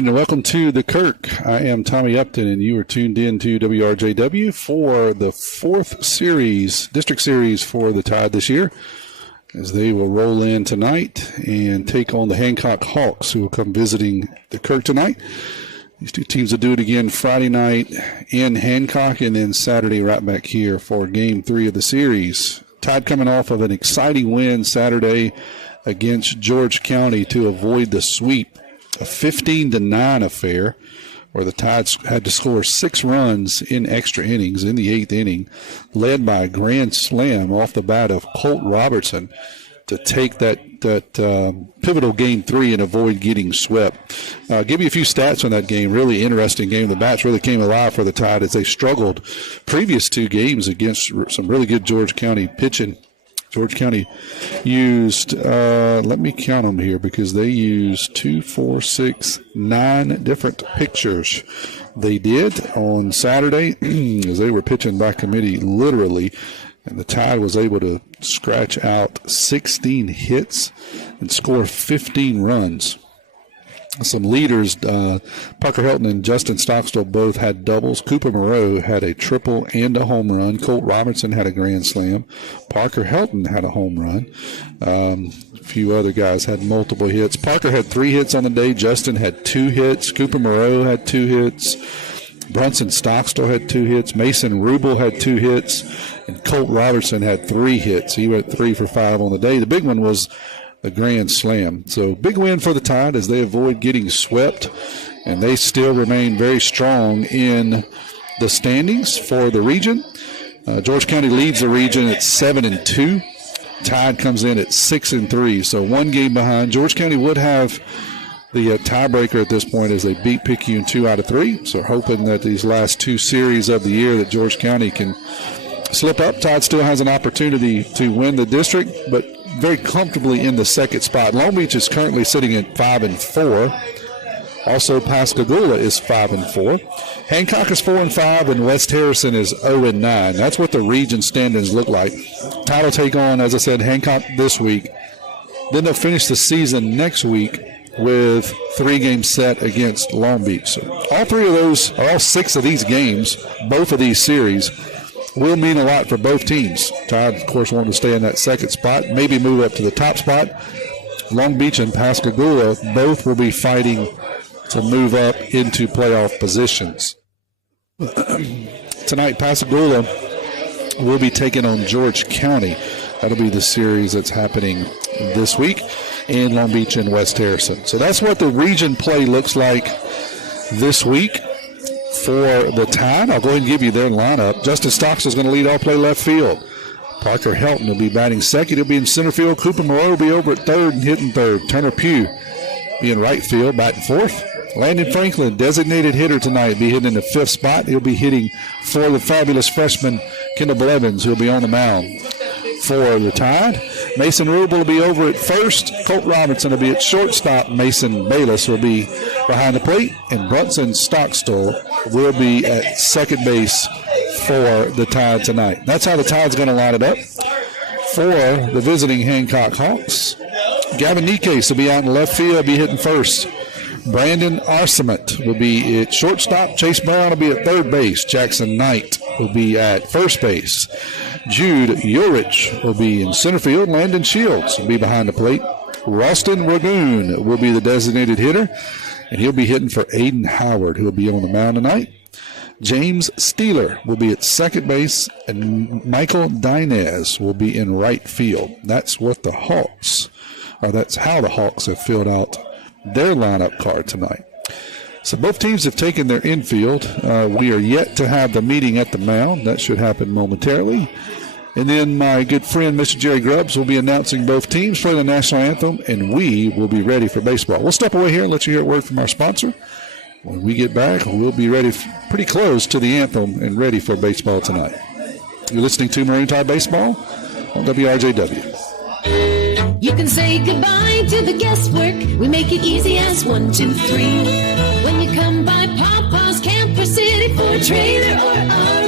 evening and welcome to the Kirk. I am Tommy Upton and you are tuned in to WRJW for the fourth series, district series for the Tide this year, as they will roll in tonight and take on the Hancock Hawks, who will come visiting the Kirk tonight. These two teams will do it again Friday night in Hancock and then Saturday right back here for game 3 of the series. Tide coming off of an exciting win Saturday against George County to avoid the sweep, a 15-9 affair where the Tides had to score 6 runs in extra innings in the 8th inning, led by a grand slam off the bat of Colt Robertson to take that pivotal game 3 and avoid getting swept. Give you a few stats on that game. Really interesting game. The bats really came alive for the Tide as they struggled previous 2 games against some really good George County pitching. George County used, let me count them here, because they used 2, 4, 6, 9 different pitchers. They did on Saturday as they were pitching by committee literally, and the Tide was able to scratch out 16 hits and score 15 runs. Some leaders, Parker Helton and Justin Stockstill both had doubles. Cooper Moreau had a triple and a home run. Colt Robertson had a grand slam. Parker Helton had a home run. A few other guys had multiple hits. Parker had 3 hits on the day. Justin had 2 hits. Cooper Moreau had 2 hits. Brunson Stockstill had 2 hits. Mason Rubel had 2 hits. And Colt Robertson had 3 hits. He went 3 for 5 on the day. The big one was a grand slam. So big win for the Tide as they avoid getting swept, and they still remain very strong in the standings for the region. George County leads the region at 7-2. Tide comes in at 6-3, so 1 game behind. George County would have the tiebreaker at this point as they beat Picayune 2 out of 3. So hoping that these last 2 series of the year that George County can slip up. Tide still has an opportunity to win the district, but very comfortably in the 2nd spot. Long Beach is currently sitting at 5-4. Also, Pascagoula is 5-4. Hancock is 4-5, and West Harrison is 0-9. That's what the region standings look like. Tide will take on, as I said, Hancock this week. Then they'll finish the season next week with 3 games set against Long Beach. So all 3 of those, or all 6 of these games, both of these series, will mean a lot for both teams. Tide, of course, want to stay in that 2nd spot, maybe move up to the top spot. Long Beach and Pascagoula both will be fighting to move up into playoff positions. Tonight, Pascagoula will be taking on George County. That'll be the series that's happening this week in Long Beach and West Harrison. So that's what the region play looks like this week for the Tide. I'll go ahead and give you their lineup. Justin Stocks is going to lead all play left field. Parker Helton will be batting second. He'll be in center field. Cooper Moreau will be over at third and hitting third. Turner Pugh be in right field, batting fourth. Landon Franklin, designated hitter tonight, be hitting in the 5th spot. He'll be hitting for the fabulous freshman Kendall Blevins, who'll be on the mound for the Tide. Mason Rubel will be over at first. Colt Robinson will be at shortstop. Mason Bayless will be behind the plate. And Brunson Stockstill will be at second base for the Tide tonight. That's how the Tide's going to line it up for the visiting Hancock Hawks. Gavin Nikes will be out in left field, be hitting first. Brandon Arcement will be at shortstop. Chase Brown will be at third base. Jackson Knight will be at first base. Jude Urich will be in center field. Landon Shields will be behind the plate. Ralston Ragoon will be the designated hitter, and he'll be hitting for Aiden Howard, who will be on the mound tonight. James Steeler will be at second base, and Michael Dinez will be in right field. That's what the Hawks, or that's how the Hawks have filled out their lineup card tonight. So both teams have taken their infield. We are yet to have the meeting at the mound. That should happen momentarily. And then my good friend, Mr. Jerry Grubbs, will be announcing both teams for the national anthem, and we will be ready for baseball. We'll step away here and let you hear a word from our sponsor. When we get back, we'll be ready, pretty close to the anthem and ready for baseball tonight. You're listening to Marine Tide Baseball on WRJW. You can say goodbye to the guesswork. We make it easy as 1, 2, 3. When you come by Papa's Camper City for a trailer or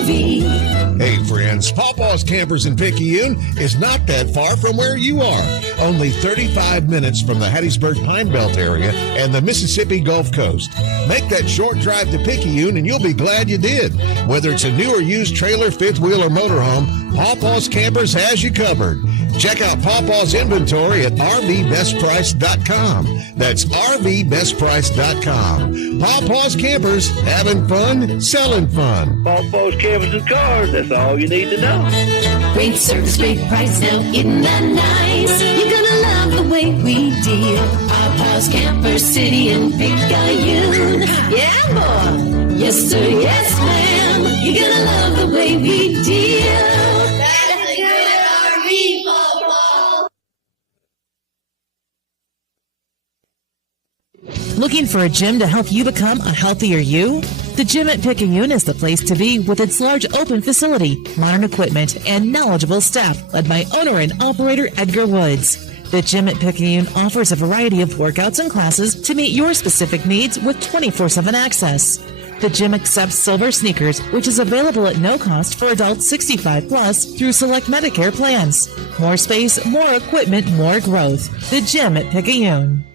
RV. Hey friends, Pawpaw's Campers in Picayune is not that far from where you are. Only 35 minutes from the Hattiesburg Pine Belt area and the Mississippi Gulf Coast. Make that short drive to Picayune and you'll be glad you did. Whether it's a new or used trailer, fifth wheel, or motorhome, Pawpaw's Campers has you covered. Check out Pawpaw's inventory at rvbestprice.com. That's rvbestprice.com. Pawpaw's Campers, having fun, selling fun. Pawpaw's Campers and Cars, that's all you need to know. Great service, great price, now isn't that nice? You're gonna love the way we deal. Pawpaw's Camper City in Picayune. Yeah, boy. Yes, sir, yes, ma'am. You're gonna love the way we deal. That's a good RV, Pawpaw. Looking for a gym to help you become a healthier you? The Gym at Picayune is the place to be with its large open facility, modern equipment, and knowledgeable staff led by owner and operator Edgar Woods. The Gym at Picayune offers a variety of workouts and classes to meet your specific needs with 24/7 access. The gym accepts silver sneakers, which is available at no cost for adults 65 plus through select Medicare plans. More space, more equipment, more growth. The Gym at Picayune.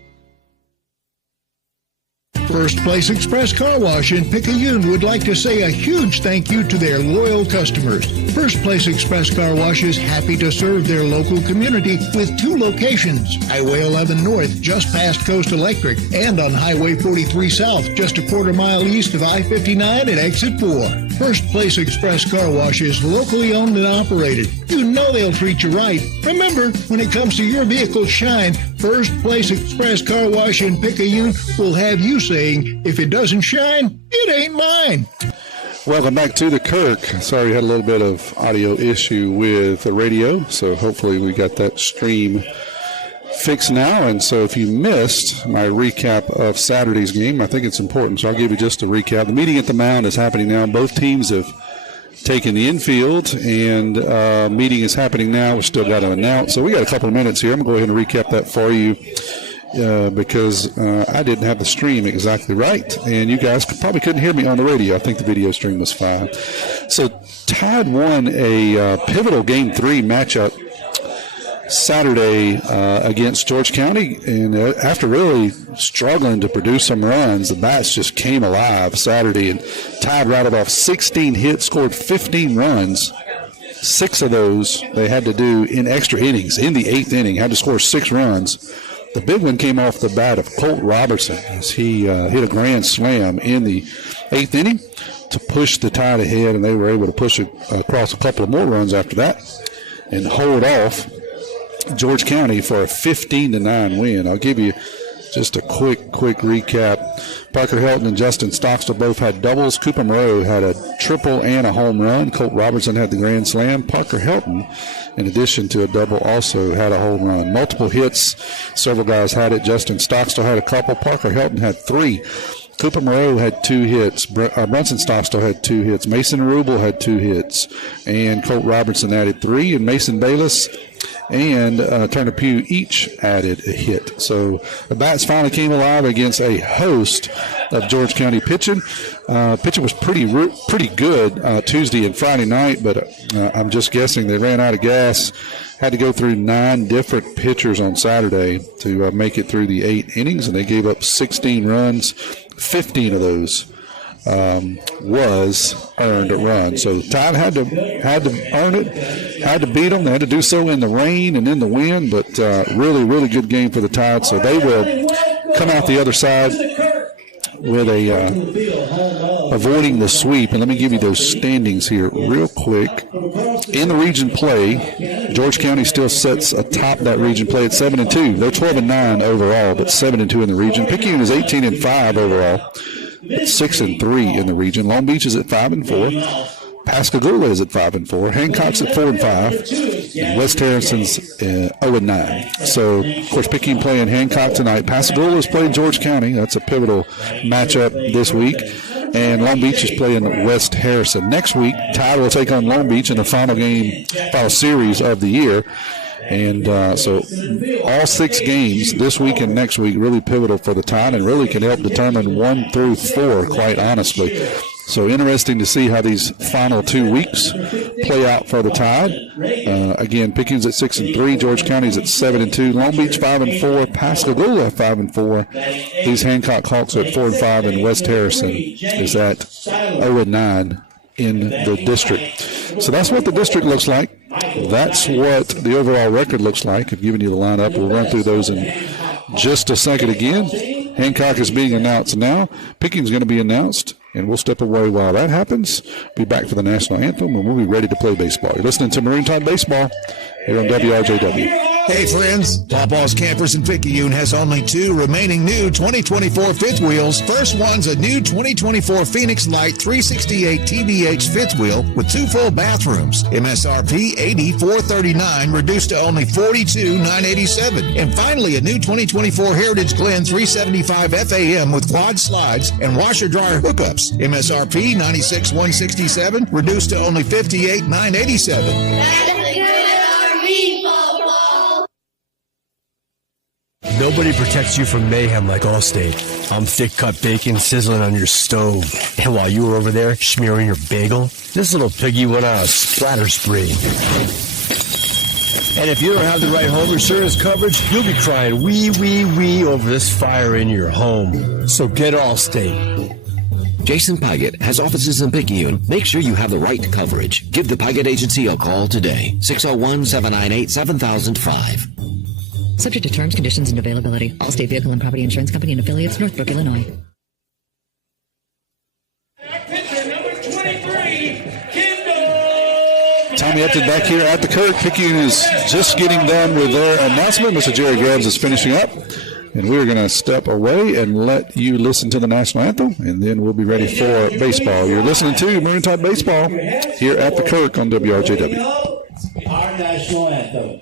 First Place Express Car Wash in Picayune would like to say a huge thank you to their loyal customers. First Place Express Car Wash is happy to serve their local community with 2 locations, Highway 11 North, just past Coast Electric, and on Highway 43 South, just a quarter mile east of I-59 at Exit 4. First Place Express Car Wash is locally owned and operated. You know they'll treat you right. Remember, when it comes to your vehicle's shine, First Place Express Car Wash in Picayune will have you saying, if it doesn't shine, it ain't mine. Welcome back to the Kirk. Sorry, we had a little bit of audio issue with the radio, so hopefully we got that stream fixed now. And so if you missed my recap of Saturday's game, I think it's important, so I'll give you just a recap. The meeting at the mound is happening now. Both teams have taken the infield, and meeting is happening now. We've still got to announce. So we got a couple of minutes here. I'm going to go ahead and recap that for you. Because I didn't have the stream exactly right, and you guys probably couldn't hear me on the radio. I think the video stream was fine. So Tide won a pivotal Game 3 matchup Saturday against George County, and after really struggling to produce some runs, the bats just came alive Saturday, and Tide rattled off 16 hits, scored 15 runs. 6 of those they had to do in extra innings. In the 8th inning, had to score 6 runs. The big one came off the bat of Colt Robertson as he hit a grand slam in the 8th inning to push the Tide ahead, and they were able to push it across a couple of more runs after that and hold off George County for a 15-9 win. I'll give you just a quick recap. Parker Helton and Justin Stockstill both had doubles. Cooper Moreau had a triple and a home run. Colt Robertson had the grand slam. Parker Helton, in addition to a double, also had a home run. Multiple hits. Several guys had it. Justin Stockstill had a couple. Parker Helton had 3. Cooper Moreau had 2 hits. Brunson Stockstill had 2 hits. Mason Rubel had 2 hits. And Colt Robertson added 3. And Mason Bayless and Turner Pugh each added a hit. So the bats finally came alive against a host of George County pitching. Pitching was pretty good Tuesday and Friday night, but I'm just guessing they ran out of gas. Had to go through 9 different pitchers on Saturday to make it through the 8 innings, and they gave up 16 runs. 15 of those was earned runs. So the Tide had to earn it, had to beat them. They had to do so in the rain and in the wind, but really good game for the Tide. So they will come out the other side with avoiding the sweep. And let me give you those standings here real quick. In the region play, George County still sits atop that region play at 7-2. They're 12-9 overall, but 7-2 in the region. Picayune is 18-5 overall, 6-3 in the region. Long Beach is at 5-4. Pascagoula is at 5-4. Hancock's at 4-5. And West Harrison's 0-9. So, of course, Picayune playing Hancock tonight. Pascagoula is playing George County. That's a pivotal matchup this week. And Long Beach is playing West Harrison. Next week, Tide will take on Long Beach in the final series of the year. And so all 6 games this week and next week really pivotal for the Tide and really can help determine 1 through 4, quite honestly. So interesting to see how these final 2 weeks play out for the Tide. Again, Picayune's at 6-3, George County's at 7-2, Long Beach 5-4, Pascagoula 5-4. These Hancock Hawks are at 4-5, and West Harrison is at 0-9 in the district. So that's what the district looks like. That's what the overall record looks like. I've given you the lineup. We'll run through those in just a second again. Hancock is being announced now. Picayune's going to be announced, and we'll step away while that happens. Be back for the national anthem, and we'll be ready to play baseball. You're listening to Maroon Tide Baseball here on WRJW. Hey friends, Pawpaw's Campers in Picayune has only 2 remaining new 2024 fifth wheels. First one's a new 2024 Phoenix Light 368 TBH fifth wheel with 2 full bathrooms. MSRP $84.39, reduced to only $42,987. And finally, a new 2024 Heritage Glen 375 FAM with quad slides and washer dryer hookups. MSRP $96,167, reduced to only $58,987. Nobody protects you from mayhem like Allstate. I'm thick-cut bacon sizzling on your stove. And while you were over there smearing your bagel, this little piggy went on a splatter spree. And if you don't have the right home insurance coverage, you'll be crying wee, wee, wee over this fire in your home. So get Allstate. Jason Pygott has offices in Picayune. Make sure you have the right coverage. Give the Pygott Agency a call today. 601-798-7005. Subject to terms, conditions, and availability. Allstate Vehicle and Property Insurance Company and affiliates, Northbrook, Illinois. Pitcher number 23, Kendall. Tommy Upton back here at the Kirk. Picayune is just getting done with their announcement. Mr. Jerry Grabs is finishing up. And we're going to step away and let you listen to the national anthem, and then we'll be ready for baseball. You're listening to Maroon Tide Baseball here at the Kirk on WRJW. Our national anthem.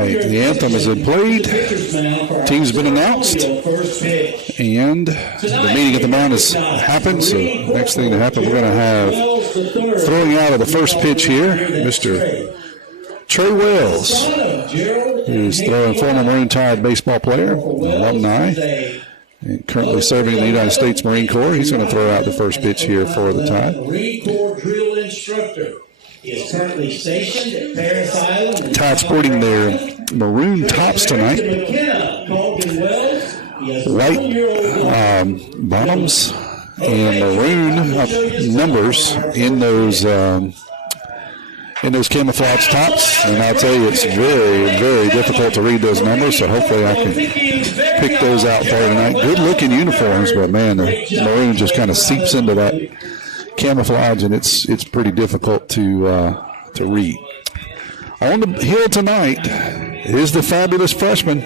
The anthem has been played. Team's been announced. And the meeting at the mound has happened. So next thing to happen, we're going to have throwing out of the first pitch here, Mr. Trey Wells, who's throwing former Maroon Tide baseball player, alumni, and currently serving in the United States Marine Corps. He's going to throw out the first pitch here for the Tide. Marine Corps drill instructor is currently stationed at Paris Island. Tide sporting their maroon tops tonight. White bottoms and maroon numbers in those camouflage tops. And I'll tell you, it's very, very difficult to read those numbers, so hopefully I can pick those out for you tonight. Good-looking uniforms, but, man, the maroon just kind of seeps into that camouflage, and it's pretty difficult to read. On the hill tonight is the fabulous freshman,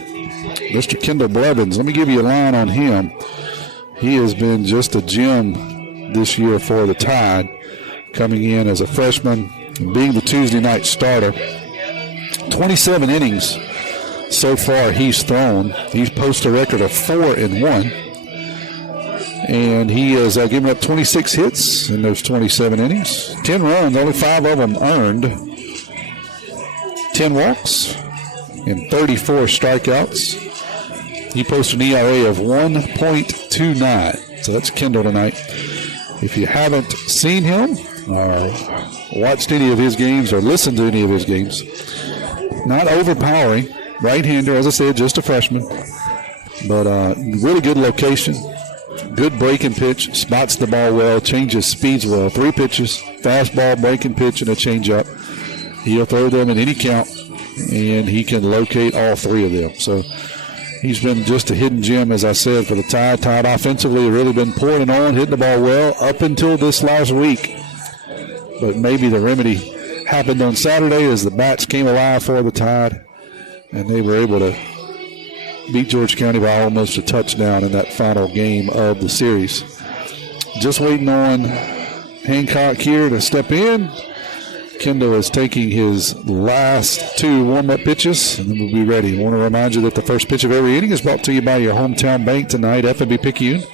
Mr. Kendall Blevins. Let me give you a line on him. He has been just a gem this year for the Tide, coming in as a freshman, being the Tuesday night starter. 27 innings so far he's thrown. He's posted a record of 4-1. And he has given up 26 hits in those 27 innings. 10 runs, only 5 of them earned. 10 walks, and 34 strikeouts. He posted an ERA of 1.29. So that's Kendall tonight. If you haven't seen him or watched any of his games or listened to any of his games, not overpowering. Right-hander, as I said, just a freshman. But really good location. Good breaking pitch. Spots the ball well. Changes speeds well. 3 pitches. Fastball, breaking pitch, and a changeup. He'll throw them in any count, and he can locate all 3 of them. So he's been just a hidden gem, as I said, for the Tide. Tide offensively really been pouring it on, hitting the ball well up until this last week. But maybe the remedy happened on Saturday as the bats came alive for the Tide, and they were able to beat George County by almost a touchdown in that final game of the series. Just waiting on Hancock here to step in. Kendall is taking his last 2 warm-up pitches, and then we'll be ready. I want to remind you that the first pitch of every inning is brought to you by your hometown bank tonight, F&B Picayune.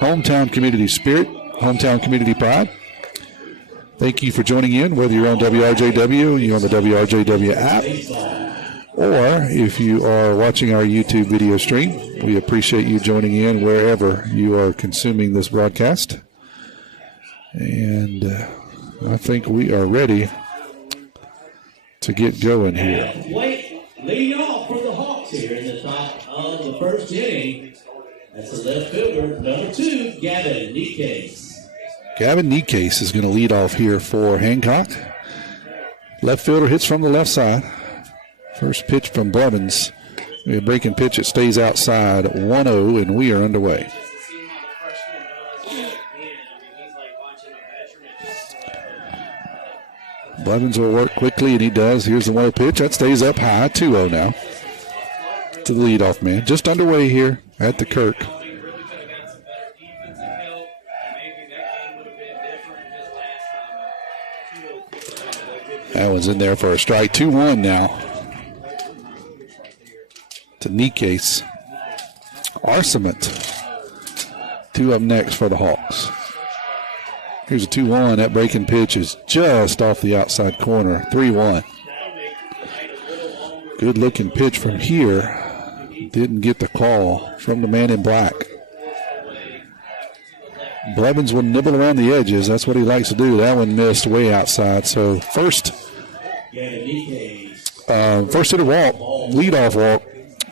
Hometown community spirit, hometown community pride. Thank you for joining in, whether you're on WRJW, you're on the WRJW app, or if you are watching our YouTube video stream. We appreciate you joining in wherever you are consuming this broadcast. And I think we are ready to get going here. Leading off for the Hawks here in the top of the first inning. That's the left fielder, number 2, Gavin Nikase. Gavin Nikase is going to lead off here for Hancock. Left fielder hits from the left side. First pitch from Blevins. A breaking pitch, it stays outside 1-0, and we are underway. Blevins will work quickly, and he does. Here's the 1-0 pitch. That stays up high, 2-0 now to the leadoff man. Just underway here at the Kirk. That one's in there for a strike. 2-1 now to Nikase. Arcement, 2 up next for the Hawks. Here's a 2-1. That breaking pitch is just off the outside corner. 3-1. Good looking pitch from here. Didn't get the call from the man in black. Blevins will nibble around the edges. That's what he likes to do. That one missed way outside. So first hitter walk, leadoff walk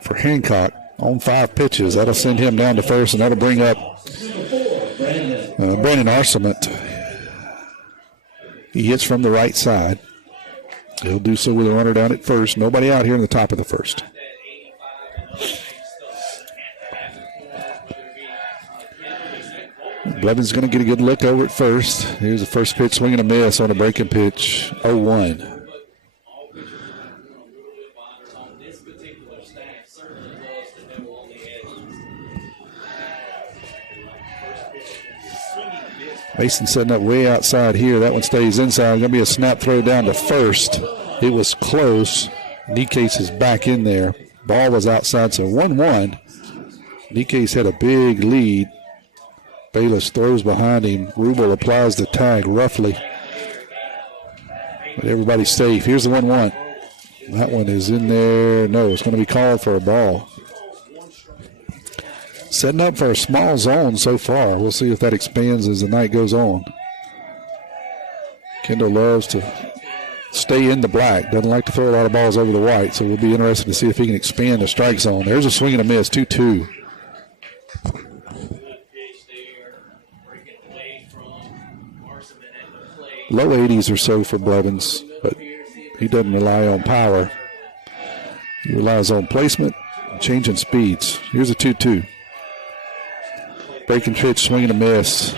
for Hancock on 5 pitches. That'll send him down to first, and that'll bring up Brandon Arcement. He hits from the right side. He'll do so with a runner down at first. Nobody out here in the top of the first. Blevins going to get a good look over at first. Here's the first pitch, swinging a miss on a breaking pitch, 0-1. Mason setting up way outside here. That one stays inside. Going to be a snap throw down to first. It was close. Nikase is back in there. Ball was outside, so 1-1. Nikase had a big lead. Bayless throws behind him. Rubel applies the tag roughly. But everybody's safe. Here's the 1-1. That one is in there. No, it's going to be called for a ball. Setting up for a small zone so far. We'll see if that expands as the night goes on. Kendall loves to stay in the black. Doesn't like to throw a lot of balls over the white, so we'll be interested to see if he can expand the strike zone. There's a swing and a miss, 2-2. Low 80s or so for Blevins, but he doesn't rely on power. He relies on placement and changing speeds. Here's a 2-2. Breaking pitch, swing and a miss.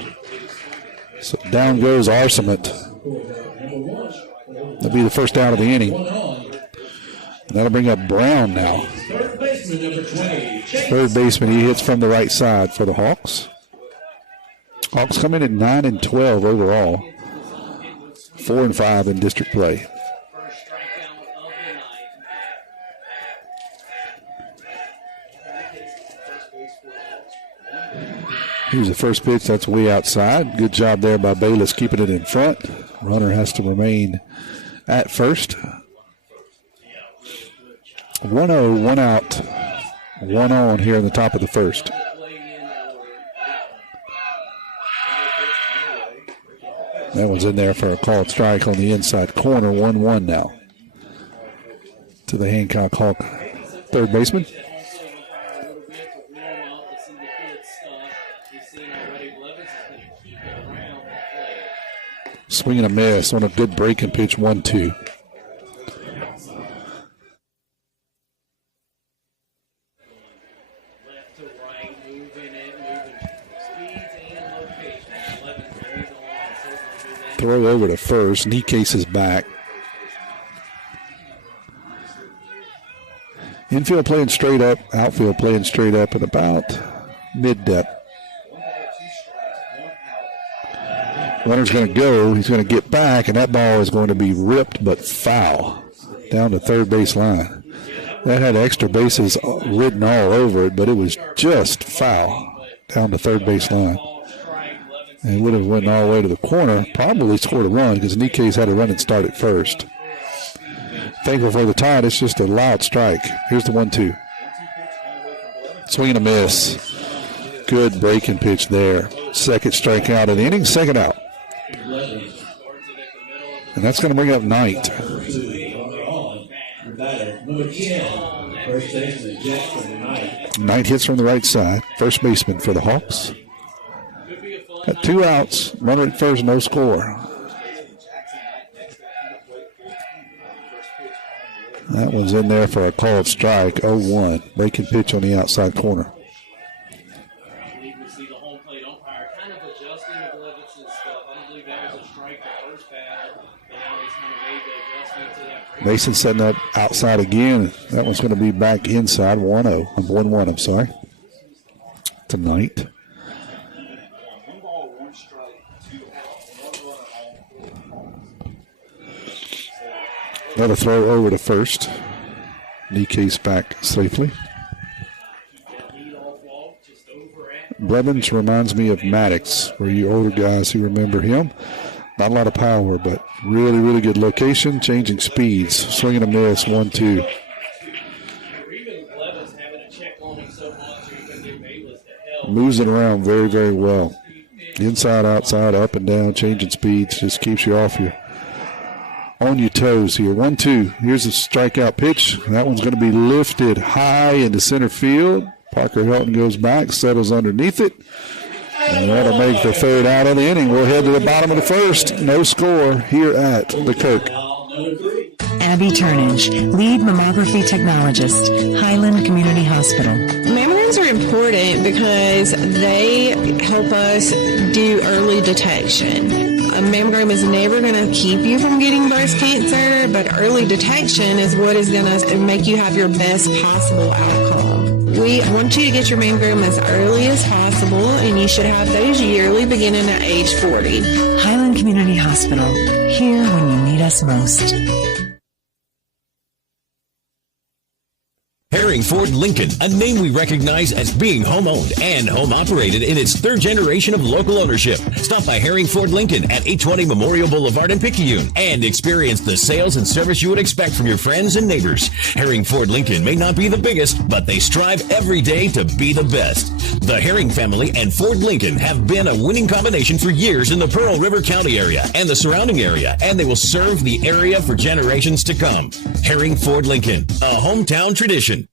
So down goes Arcement. That'll be the first out of the inning. And that'll bring up Brown now. Third baseman, he hits from the right side for the Hawks. Hawks come in at 9-12 overall. 4-5 in district play. Here's the first pitch. That's way outside. Good job there by Bayless keeping it in front. Runner has to remain at first. 1-0, 1 out, 1 on here in the top of the first. That one's in there for a called strike on the inside corner. 1-1 now to the Hancock Hawk third baseman. Swing and a miss on a good breaking pitch. 1-2. Throw over to first. Knee case is back. Infield playing straight up. Outfield playing straight up at about mid-depth. Runner's going to go. He's going to get back, and that ball is going to be ripped but foul down the third base line. That had extra bases written all over it, but it was just foul down the third base line. And it would have went all the way to the corner, probably scored a run because Nikkei's had a run and start at first. Thankful for the tie. It's just a loud strike. Here's the 1-2. Swing and a miss. Good breaking pitch there. Second strikeout of the inning, second out. And that's going to bring up Knight. Knight hits from the right side. First baseman for the Hawks. Got 2 outs. Runner at first, no score. That one's in there for a called strike. 0-1. Breaking pitch on the outside corner. Mason setting up outside again. That one's going to be back inside. 1-1, I'm sorry. Tonight. Another throw over to first. Knee case back safely. Blevins reminds me of Maddox, for you older guys who remember him. Not a lot of power, but really, really good location, changing speeds. Swinging a miss, 1-2. Moves it around very, very well. Inside, outside, up and down, changing speeds. Just keeps you on your toes here. 1-2. Here's a strikeout pitch. That one's going to be lifted high into center field. Parker Helton goes back, settles underneath it. And that'll make the third out of the inning. We'll head to the bottom of the first. No score here at the Kirk. Abby Turnage, lead mammography technologist, Highland Community Hospital. Mammograms are important because they help us do early detection. A mammogram is never going to keep you from getting breast cancer, but early detection is what is going to make you have your best possible outcome. We want you to get your mammogram as early as possible, and you should have those yearly beginning at age 40. Highland Community Hospital, here when you need us most. Herring Ford Lincoln, a name we recognize as being home-owned and home-operated in its third generation of local ownership. Stop by Herring Ford Lincoln at 820 Memorial Boulevard in Picayune and experience the sales and service you would expect from your friends and neighbors. Herring Ford Lincoln may not be the biggest, but they strive every day to be the best. The Herring family and Ford Lincoln have been a winning combination for years in the Pearl River County area and the surrounding area, and they will serve the area for generations to come. Herring Ford Lincoln, a hometown tradition.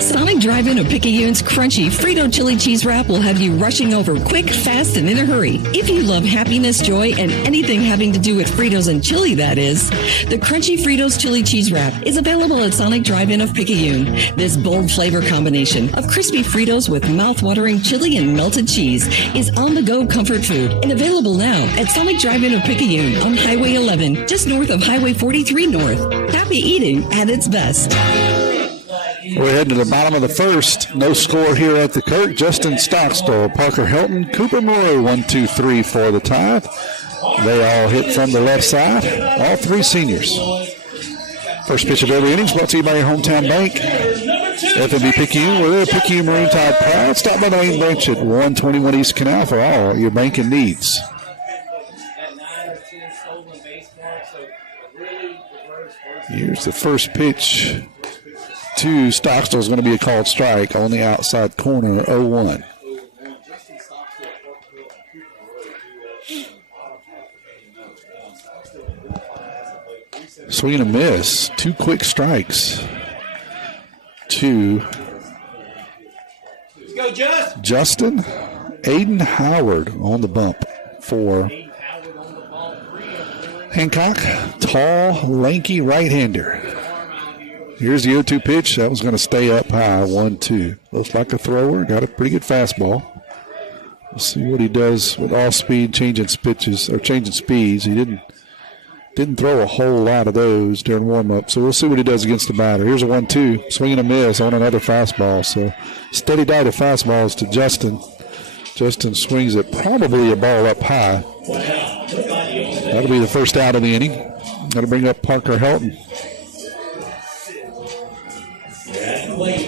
Sonic Drive-In of Picayune's crunchy Frito chili cheese wrap will have you rushing over quick, fast, and in a hurry. If you love happiness, joy, and anything having to do with Fritos and chili, that is, the crunchy Fritos chili cheese wrap is available at Sonic Drive-In of Picayune. This bold flavor combination of crispy Fritos with mouth-watering chili and melted cheese is on-the-go comfort food and available now at Sonic Drive-In of Picayune on Highway 11, just north of Highway 43 North. Happy eating at its best. We're heading to the bottom of the first. No score here at the Kirk. Justin Stockstall, Parker Helton, Cooper Moreau, 1-2-3 for the tie. They all hit from the left side. All three seniors. First pitch of every inning is brought to you by your hometown bank, FNB Picayune. We're there, Picayune Marine Tide Proud. Stop by the main branch at 121 East Canal for all your banking needs. Here's the first pitch to Stockstill is going to be a called strike on the outside corner, 0-1. Swing and a miss. 2 quick strikes to Justin. Aiden Howard on the bump for Hancock. Tall, lanky right-hander. Here's the 0-2 pitch. That was going to stay up high, 1-2. Looks like a thrower. Got a pretty good fastball. We'll see what he does with off speed, changing pitches or changing speeds. He didn't throw a whole lot of those during warm-up, so we'll see what he does against the batter. Here's a 1-2, swing and a miss on another fastball. So steady diet of fastballs to Justin. Justin swings it, probably a ball up high. That'll be the first out of the inning. Got to bring up Parker Helton.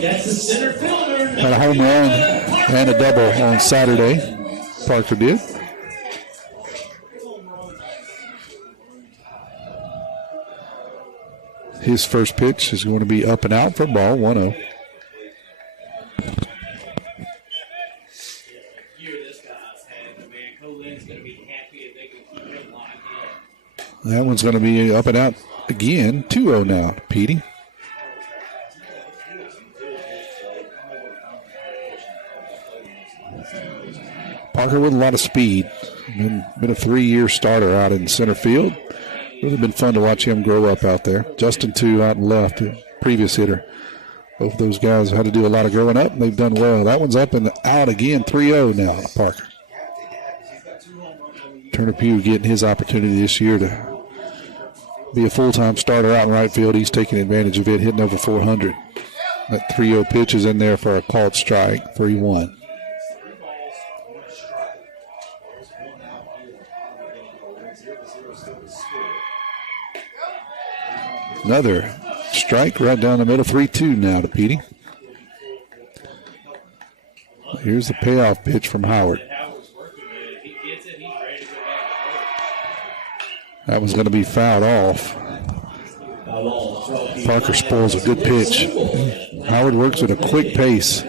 That's the center fielder. Had a home run and a double on Saturday. Parker did. His first pitch is going to be up and out for ball, 1-0. That one's going to be up and out again, 2-0 now, Petey. Parker with a lot of speed. Been a 3-year starter out in center field. Really been fun to watch him grow up out there. Justin, too, out and left, the previous hitter. Both of those guys had to do a lot of growing up, and they've done well. That one's up and out again, 3-0 now to Parker. Turner Pugh getting his opportunity this year to be a full-time starter out in right field. He's taking advantage of it, hitting over 400. That 3-0 pitch is in there for a called strike, 3-1. Another strike right down the middle, 3-2 now to Petey. Here's the payoff pitch from Howard. That was going to be fouled off. Parker spoils a good pitch. Howard works at a quick pace.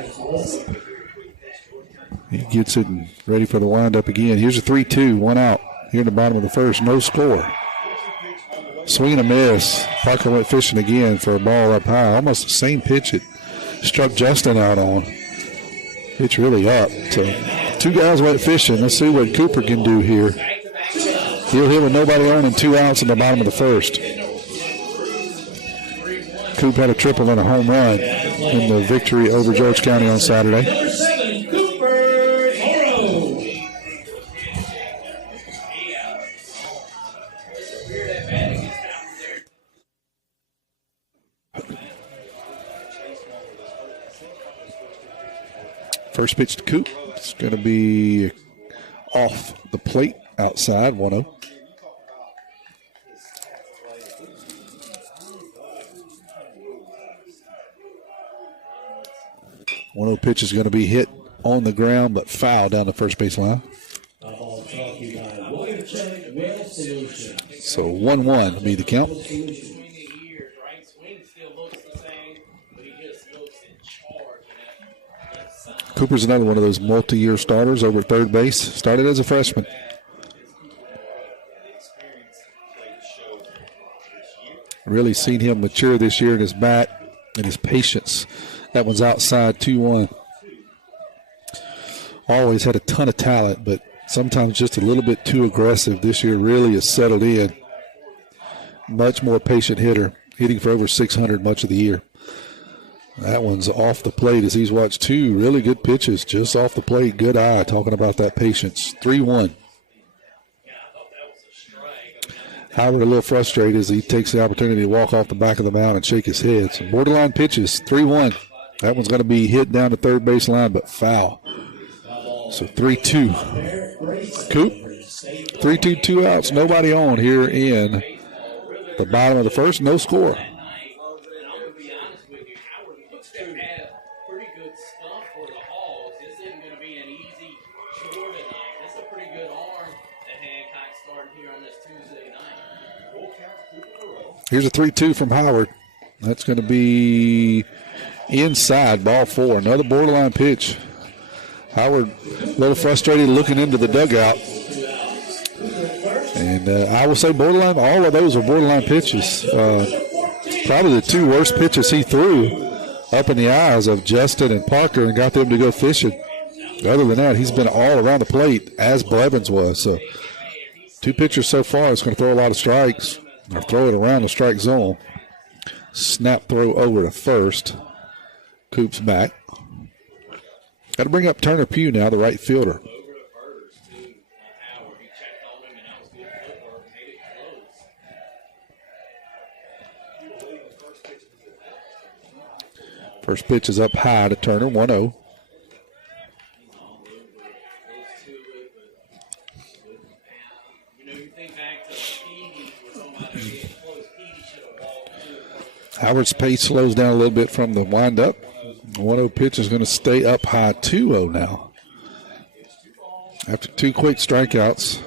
He gets it and ready for the windup again. Here's a 3-2, 1 out. Here in the bottom of the first, no score. Swing and a miss. Parker went fishing again for a ball up high. Almost the same pitch it struck Justin out on. It's really up. So 2 guys went fishing. Let's see what Cooper can do here. He'll hit with nobody on and 2 outs in the bottom of the first. Coop had a triple and a home run in the victory over George County on Saturday. Number 7, Cooper Toro. First pitch to Coop. It's going to be off the plate outside, 1-0. One of the pitches is going to be hit on the ground, but foul down the first base line. So 1-1 will be the count. Cooper's another one of those multi-year starters over at third base. Started as a freshman. Really seen him mature this year in his bat and his patience. That one's outside, 2-1. Always had a ton of talent, but sometimes just a little bit too aggressive. This year really has settled in. Much more patient hitter, hitting for over 600 much of the year. That one's off the plate as he's watched 2 really good pitches just off the plate. Good eye, talking about that patience. 3-1. Howard a little frustrated as he takes the opportunity to walk off the back of the mound and shake his head. Some borderline pitches, 3-1. That one's going to be hit down the third base line, but foul. So 3-2. Coop, 3-2, 2 outs, nobody on here in the bottom of the first, no score. Here's a 3-2 from Howard. That's going to be inside, ball 4. Another borderline pitch. Howard a little frustrated looking into the dugout. And I will say borderline, all of those are borderline pitches. Probably the 2 worst pitches he threw up in the eyes of Justin and Parker and got them to go fishing. Other than that, he's been all around the plate as Blevins was. So 2 pitchers so far. It's going to throw a lot of strikes or throw it around the strike zone. Snap throw over to first. Coops back. Got to bring up Turner Pugh now, the right fielder. First pitch is up high to Turner, 1-0. Howard's pace slows down a little bit from the windup. 1-0 pitch is going to stay up high, 2-0 now. After 2 quick strikeouts,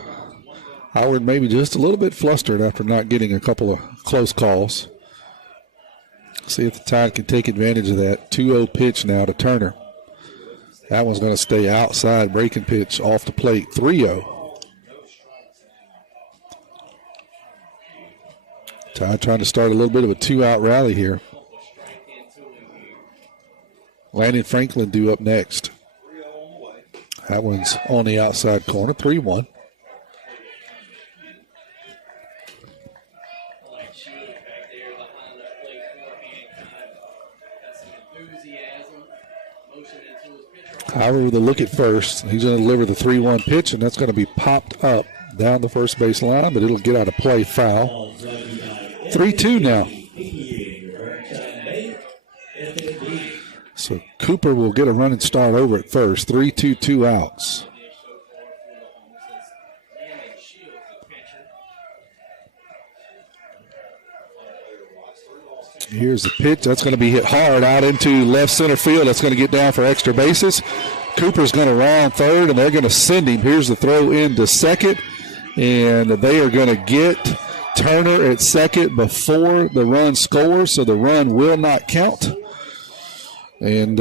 Howard maybe just a little bit flustered after not getting a couple of close calls. See if the Tide can take advantage of that. 2-0 pitch now to Turner. That one's going to stay outside. Breaking pitch off the plate. 3-0. Tide trying to start a little bit of a 2-out rally here. Landon Franklin due up next. That one's on the outside corner. 3-1. Howard with a look at first. He's going to deliver the 3-1 pitch, and that's going to be popped up down the first base line, but it'll get out of play, foul. 3-2 now. So Cooper will get a running start over at first. 3-2, 2 outs. Here's the pitch. That's going to be hit hard out into left center field. That's going to get down for extra bases. Cooper's going to round third, and they're going to send him. Here's the throw into second, and they are going to get Turner at second before the run scores, so the run will not count. And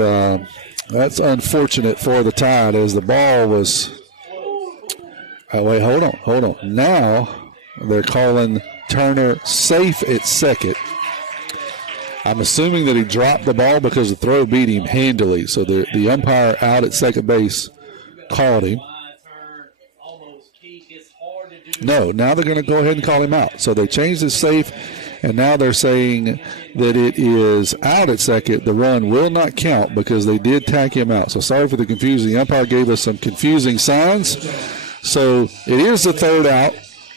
that's unfortunate for the Tide as the ball was – oh, wait, hold on. Now they're calling Turner safe at second. I'm assuming that he dropped the ball because the throw beat him handily. So the umpire out at second base called him. No, now they're going to go ahead and call him out. So they changed his safe, and now they're saying that it is out at second. The run will not count because they did tack him out. So sorry for the confusion. The umpire gave us some confusing signs. So it is the third out.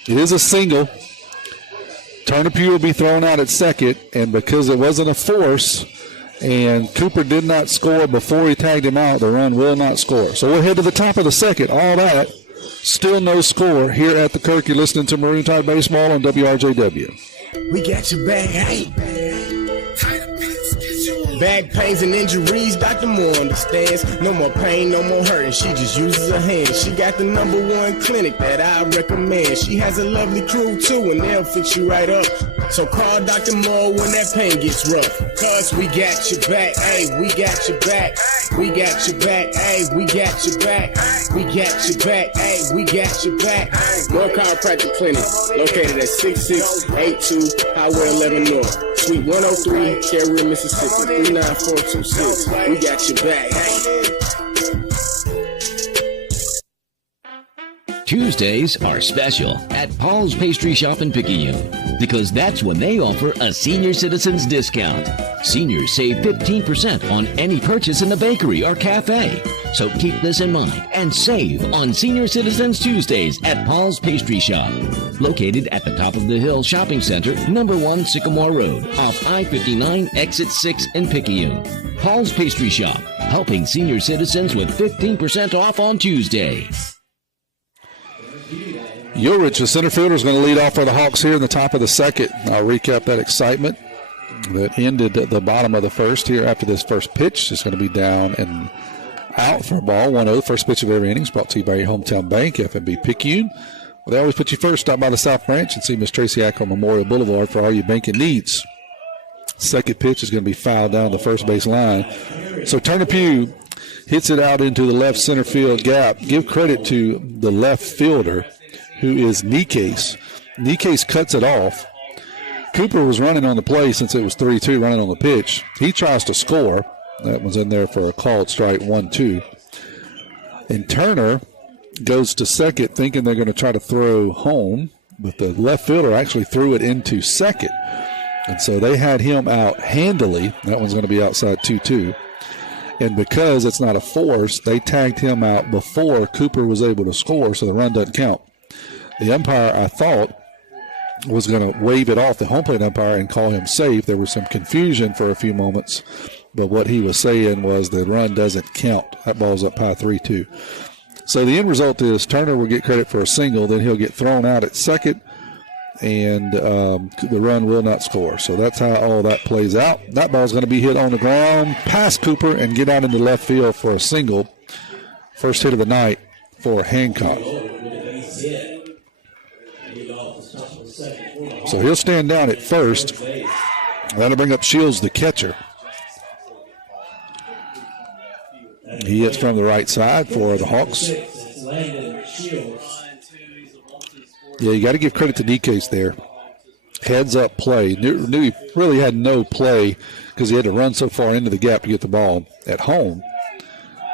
It is a single. Turner Pugh will be thrown out at second, and because it wasn't a force and Cooper did not score before he tagged him out, the run will not score. So we'll head to the top of the second. All that, still no score here at the Kirk. You're listening to Maroon Tide Baseball on WRJW. We got your back, hey. Back pains and injuries, Dr. Moore understands. No more pain, no more hurting. She just uses her hands. She got the #1 clinic that I recommend. She has a lovely crew too, and they'll fix you right up. So call Dr. Moore when that pain gets rough. Cause we got your back, hey, we got your back. We got your back, hey, we got your back. We got your back, hey, we got your back. Moore Chiropractic Clinic, located at 6682 Highway 11 North, Suite 103, Carrier, Mississippi. 9426. We got your back. Tuesdays are special at Paul's Pastry Shop in Picayune because that's when they offer a senior citizens discount. Seniors save 15% on any purchase in the bakery or cafe. So keep this in mind and save on Senior Citizens Tuesdays at Paul's Pastry Shop. Located at the Top of the Hill Shopping Center, #1 Sycamore Road, off I-59, Exit 6 in Picayune. Paul's Pastry Shop, helping senior citizens with 15% off on Tuesday. Ulrich, the center fielder, is going to lead off for the Hawks here in the top of the second. I'll recap that excitement that ended at the bottom of the first here after this first pitch. It's going to be down and out for a ball. 1-0, first pitch of every inning is brought to you by your hometown bank, FNB Picayune. Well, they always put you first. Stop by the South Branch and see Miss Tracy Ackle Memorial Boulevard for all your banking needs. Second pitch is going to be fouled down the first base line. So Turner Pugh hits it out into the left center field gap. Give credit to the left fielder, who is Nikes. Nikes cuts it off. Cooper was running on the play since it was 3-2, running on the pitch. He tries to score. That was in there for a called strike, 1-2. And Turner goes to second thinking they're going to try to throw home, but the left fielder actually threw it into second. And so they had him out handily. That one's going to be outside 2-2. And because it's not a force, they tagged him out before Cooper was able to score, so the run doesn't count. The umpire, I thought, was going to wave it off, the home plate umpire, and call him safe. There was some confusion for a few moments, but what he was saying was the run doesn't count. That ball's up high 3-2. So the end result is Turner will get credit for a single, then he'll get thrown out at second, and the run will not score. So that's how all that plays out. That ball's going to be hit on the ground past Cooper and get out into left field for a single. First hit of the night for Hancock. So he'll stand down at first. That'll bring up Shields, the catcher. He hits from the right side for the Hawks. Yeah, you got to give credit to DK's there. Heads up play. Knew he really had no play because he had to run so far into the gap to get the ball at home.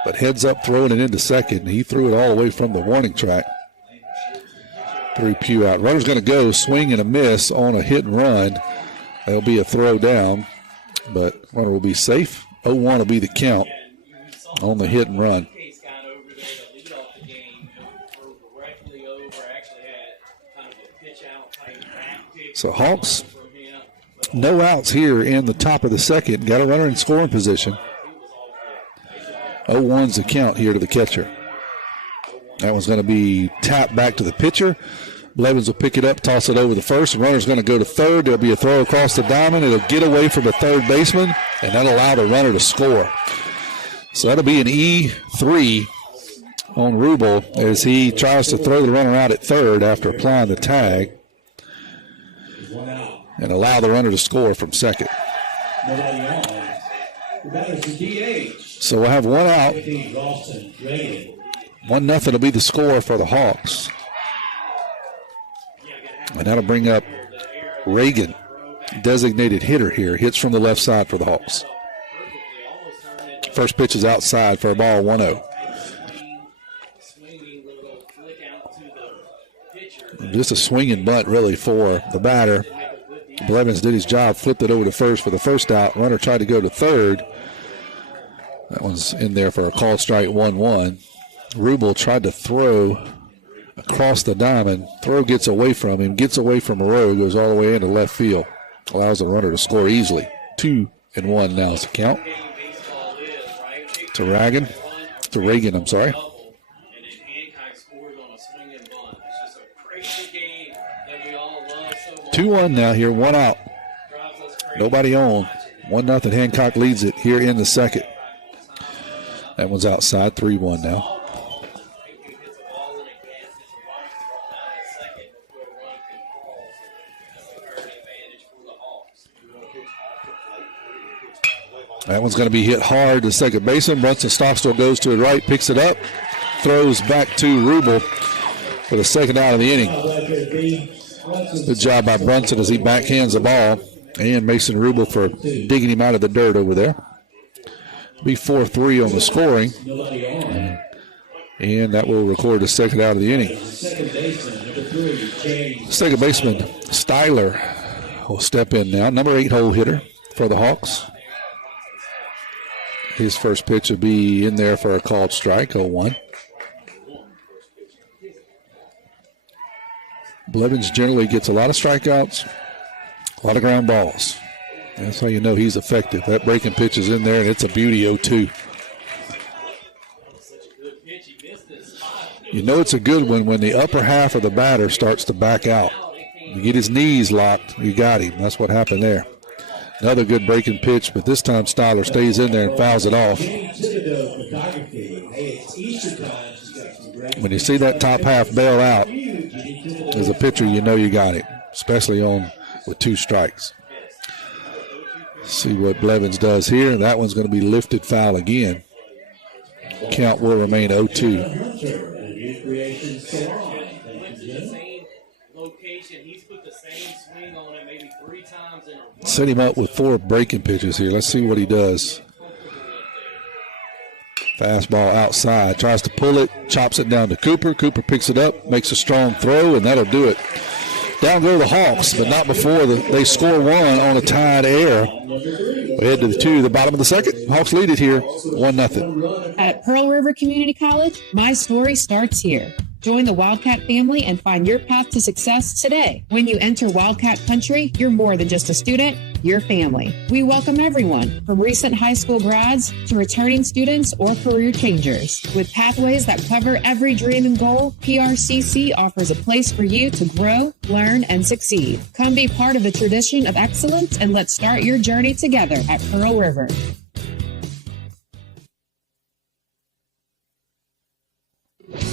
But heads up throwing it into second. He threw it all the way from the warning track. Threw Pugh out. Runner's going to go swing and a miss on a hit and run. That'll be a throw down, but runner will be safe. 0-1 will be the count on the hit and run. So Hawks, no outs here in the top of the second. Got a runner in scoring position. 0-1's the count here to the catcher. That one's going to be tapped back to the pitcher. Blevins will pick it up, toss it over the first. The runner's going to go to third. There'll be a throw across the diamond. It'll get away from the third baseman, and that'll allow the runner to score. So that'll be an E3 on Rubel as he tries to throw the runner out at third after applying the tag and allow the runner to score from second. So we'll have one out. 1-0 will be the score for the Hawks. And that'll bring up Reagan, designated hitter here. Hits from the left side for the Hawks. First pitch is outside for a ball, 1-0. Just a swinging bunt, really, for the batter. Blevins did his job, flipped it over to first for the first out. Runner tried to go to third. That one's in there for a called strike, 1-1. Rubel tried to throw across the diamond. Throw gets away from him, gets away from Moreau, goes all the way into left field. Allows the runner to score easily. 2-1 now is the count. To Reagan, I'm sorry. 2-1 now here, one out. Nobody on. 1-0. Hancock leads it here in the second. That one's outside, 3-1 now. That one's going to be hit hard to second baseman. Brunson Stockstill goes to the right, picks it up, throws back to Rubel for the second out of the inning. Good job by Brunson as he backhands the ball. And Mason Rubel for digging him out of the dirt over there. Be 4-3 on the scoring. And that will record the second out of the inning. Second baseman Styler will step in now. Number 8 hole hitter for the Hawks. His first pitch will be in there for a called strike, 0-1. Blevins generally gets a lot of strikeouts, a lot of ground balls. That's how you know he's effective. That breaking pitch is in there, and it's a beauty, 0-2. You know it's a good one when the upper half of the batter starts to back out. You get his knees locked, you got him. That's what happened there. Another good breaking pitch, but this time Styler stays in there and fouls it off. When you see that top half bail out, as a pitcher, you know you got it, especially on with 2 strikes. See what Blevins does here. That one's going to be lifted foul again. Count will remain 0-2. Set him up with 4 breaking pitches here. Let's see what he does. Fastball outside. Tries to pull it. Chops it down to Cooper. Cooper picks it up. Makes a strong throw, and that'll do it. Down go the Hawks, but not before they score 1 on a tied air. We head to the bottom of the second. Hawks lead it here, 1-0. At Pearl River Community College, my story starts here. Join the Wildcat family and find your path to success today. When you enter Wildcat Country, you're more than just a student, you're family. We welcome everyone, from recent high school grads to returning students or career changers. With pathways that cover every dream and goal, PRCC offers a place for you to grow, learn, and succeed. Come be part of the tradition of excellence, and let's start your journey together at Pearl River.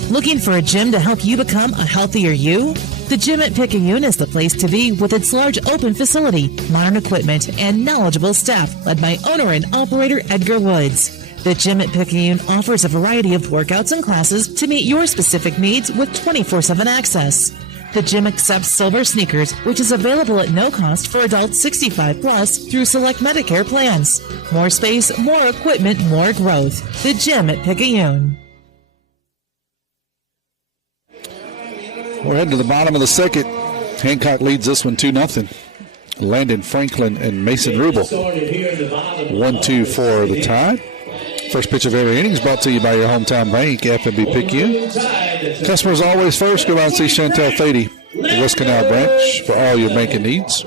Looking for a gym to help you become a healthier you? The Gym at Picayune is the place to be with its large open facility, modern equipment, and knowledgeable staff led by owner and operator Edgar Woods. The Gym at Picayune offers a variety of workouts and classes to meet your specific needs with 24/7 access. The gym accepts silver sneakers, which is available at no cost for adults 65 plus through select Medicare plans. More space, more equipment, more growth. The Gym at Picayune. We're heading to the bottom of the second. Hancock leads this one 2-0. Landon Franklin and Mason Rubel. 1-2 for the tie. First pitch of every inning is brought to you by your hometown bank, F&B Picayune. Customers always first. Go out and see Chantel Fady, the West Canal branch, for all your banking needs.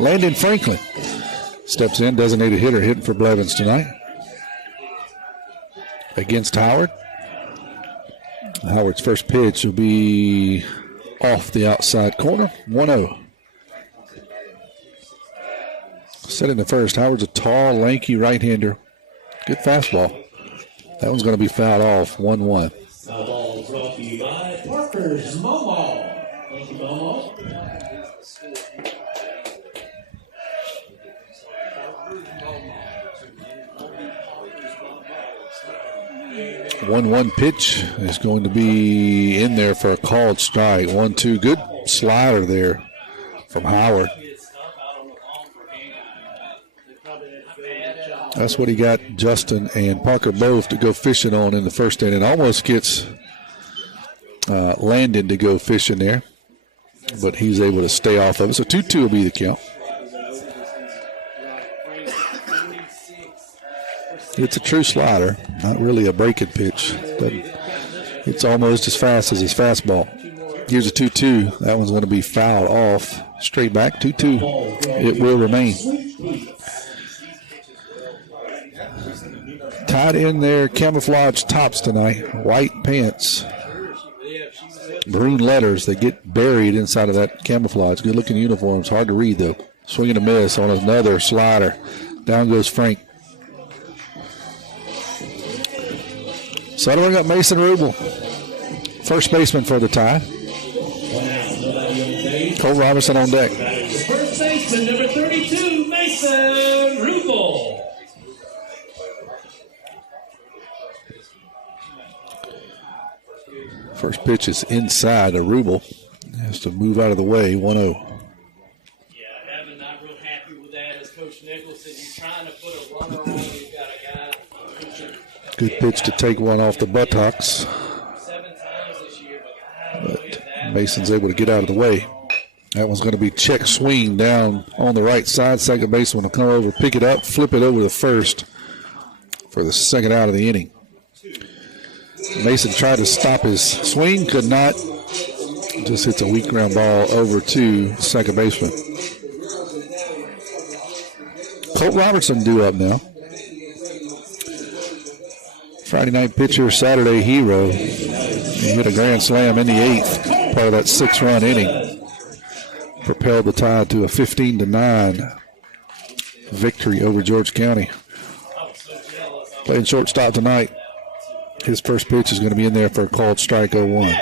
Landon Franklin steps in, designated hitter, hitting for Blevins tonight. Against Howard. Howard's first pitch will be off the outside corner, 1-0. Set in the first. Howard's a tall, lanky right-hander. Good fastball. That one's going to be fouled off, 1-1. Foul ball brought to you by Parker's Momo. Thank you, Momo. 1-1 pitch is going to be in there for a called strike. 1-2. Good slider there from Howard. That's what he got Justin and Parker both to go fishing on in the first inning. Almost gets Landon to go fishing there, but he's able to stay off of it. So 2-2 will be the count. It's a true slider, not really a breaking pitch. It's almost as fast as his fastball. Here's a 2-2. That one's going to be fouled off. Straight back, 2-2. It will remain. Tied in their camouflage tops tonight. White pants. Maroon letters that get buried inside of that camouflage. Good looking uniforms. Hard to read though. Swing and a miss on another slider. Down goes Frank. Settling up Mason Rubel. First baseman for the tie. Cole Robinson on deck. First baseman, number 32, Mason Rubel. First pitch is inside of Rubel. Has to move out of the way, 1-0. Yeah, Evan, not real happy with that. As Coach Nichols said, you're trying to put a runner on. You've got a guy. Good pitch to take one off the buttocks. But Mason's able to get out of the way. That one's going to be check swing down on the right side. Second baseman will come over, pick it up, flip it over to first for the second out of the inning. Mason tried to stop his swing, could not. Just hits a weak ground ball over to second baseman. Colt Robertson due up now. Friday night pitcher, Saturday hero. He hit a grand slam in the 8th, part of that 6-run inning. Propelled the tie to a 15-9 victory over George County. Playing shortstop tonight. His first pitch is going to be in there for a called strike 0-1.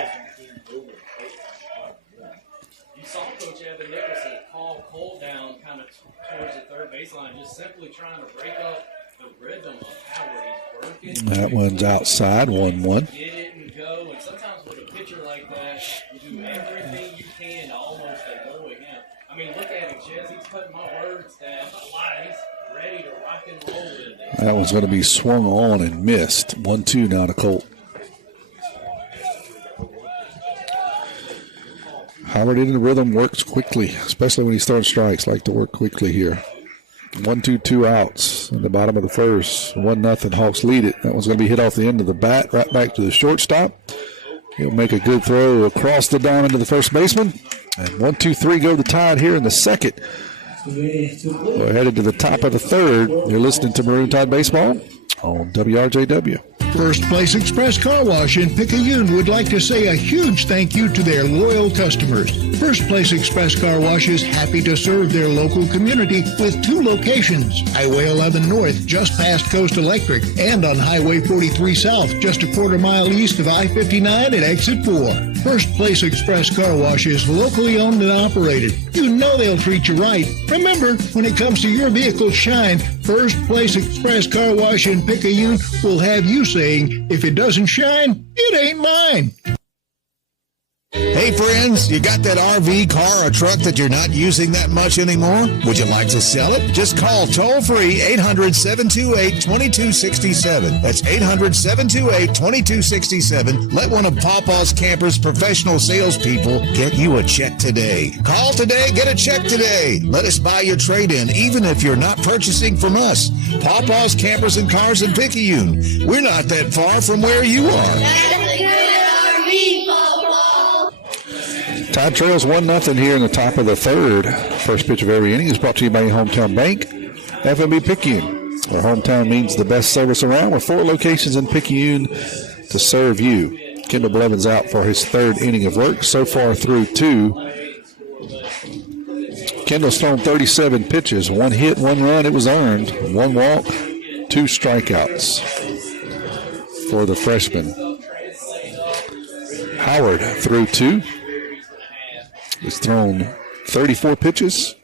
That one's outside, 1-1. Sometimes with a pitcher like that, you do everything you can to almost avoid him. I mean, look at him, Jez. He's putting my words down. He's ready to rock and roll with it. That one's going to be swung on and missed. 1-2 now to Colt. Howard in the rhythm, works quickly, especially when he's throwing strikes. Like to work quickly here. 1-2, 2 outs in the bottom of the first. 1-0, Hawks lead it. That one's going to be hit off the end of the bat, right back to the shortstop. He'll make a good throw across the diamond to the first baseman. And 1-2-3 go the Tide here in the second. We're headed to the top of the third. You're listening to Maroon Tide Baseball on WRJW. First Place Express Car Wash in Picayune would like to say a huge thank you to their loyal customers. First Place Express Car Wash is happy to serve their local community with 2 locations. Highway 11 North, just past Coast Electric, and on Highway 43 South, just a quarter-mile east of I-59 at Exit 4. First Place Express Car Wash is locally owned and operated. You know they'll treat you right. Remember, when it comes to your vehicle's shine, First Place Express Car Wash in Picayune will have you saying, if it doesn't shine, it ain't mine. Hey friends, you got that RV, car, or truck that you're not using that much anymore? Would you like to sell it? Just call toll-free 800-728-2267. That's 800-728-2267. Let one of Pawpaw's Campers' professional salespeople get you a check today. Call today, get a check today. Let us buy your trade-in, even if you're not purchasing from us. Pawpaw's Campers and Cars in Picayune. We're not that far from where you are. Tide trails 1-0 here in the top of the third. First pitch of every inning is brought to you by Hometown Bank, FMB Picayune. Where hometown means the best service around, with 4 locations in Picayune to serve you. Kendall Blevins out for his third inning of work, so far through 2. Kendall's thrown 37 pitches, 1 hit, 1 run, it was earned, 1 walk, 2 strikeouts for the freshman. Howard through 2. He's thrown 34 pitches.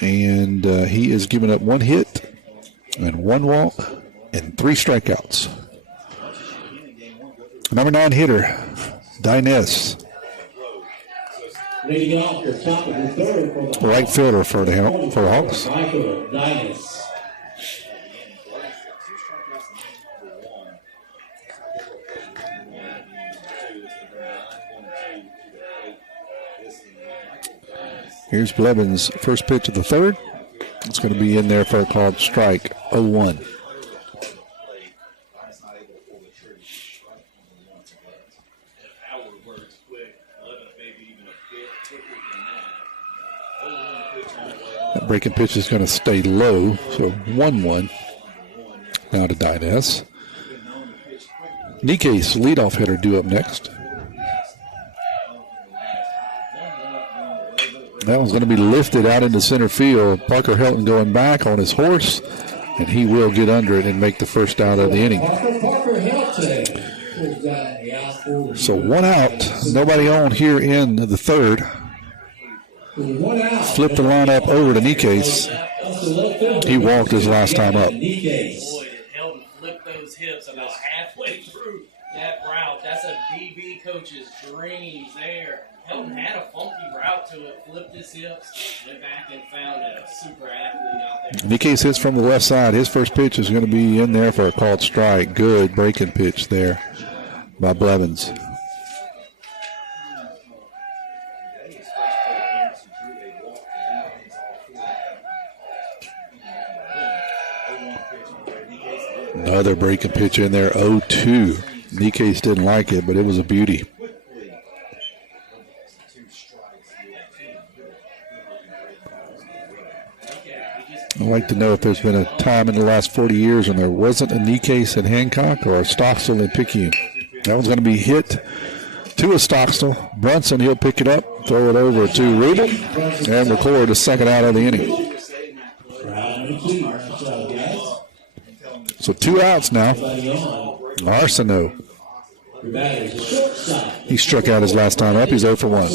And he has given up 1 hit and 1 walk and 3 strikeouts. Number 9 hitter, Dinez. Right fielder for the Hawks. Here's Blevins' first pitch of the third. It's going to be in there for a called strike, 0-1. That breaking pitch is going to stay low, so 1-1. Now to Dinez. Nike's leadoff hitter due up next. That one's going to be lifted out into center field. Parker Helton going back on his horse, and he will get under it and make the first out of the inning. So 1 out, nobody on here in the third. Flip the lineup over to Nike's. He walked his last time up. Helton flipped those hips about halfway through that route. That's a DB coach's dreams there. Helton had a funky route to it, flipped his hips, went back and found a super athlete out there. Nike's hits from the left side. His first pitch is going to be in there for a called strike. Good breaking pitch there by Blevins. Another breaking pitch in there, 0-2. Nike's didn't like it, but it was a beauty. I'd like to know if there's been a time in the last 40 years when there wasn't a Nike's in Hancock or a Stocksville in Picayune. That one's going to be hit to a Stocksville. Brunson, he'll pick it up. throw it over to Rubel and record the second out of the inning. So 2 outs now. Arsenault. He struck out his last time up. He's 0 for 1.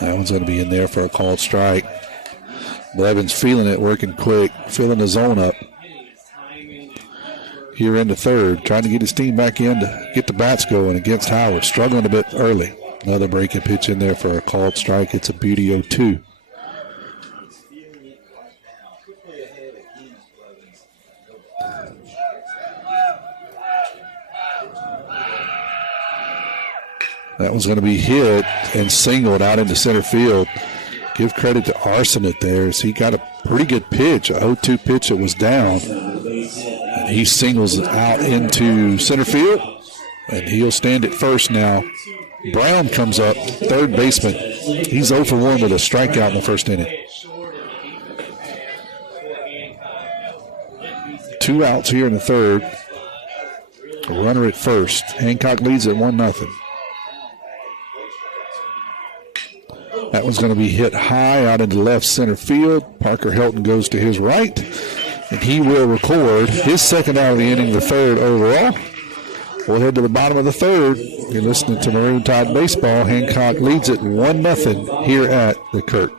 That one's going to be in there for a called strike. Blevins feeling it, working quick, filling the zone up. Here into third, trying to get his team back in to get the bats going against Howard. Struggling a bit early. Another breaking pitch in there for a called strike. It's a beauty 0-2. That one's going to be hit and singled out into center field. Give credit to Arsenault there as he got a pretty good pitch, a 0-2 pitch that was down. And he singles it out into center field, and he'll stand at first now. Brown comes up, third baseman. He's 0 for 1 with a strikeout in the first inning. 2 outs here in the third. A runner at first. Hancock leads at 1-0. That one's going to be hit high out into left center field. Parker Helton goes to his right, and he will record his second out of the inning, the third overall. We'll head to the bottom of the third. You're listening to Maroon Tide Baseball. Hancock leads it 1-0 here at the Kurt.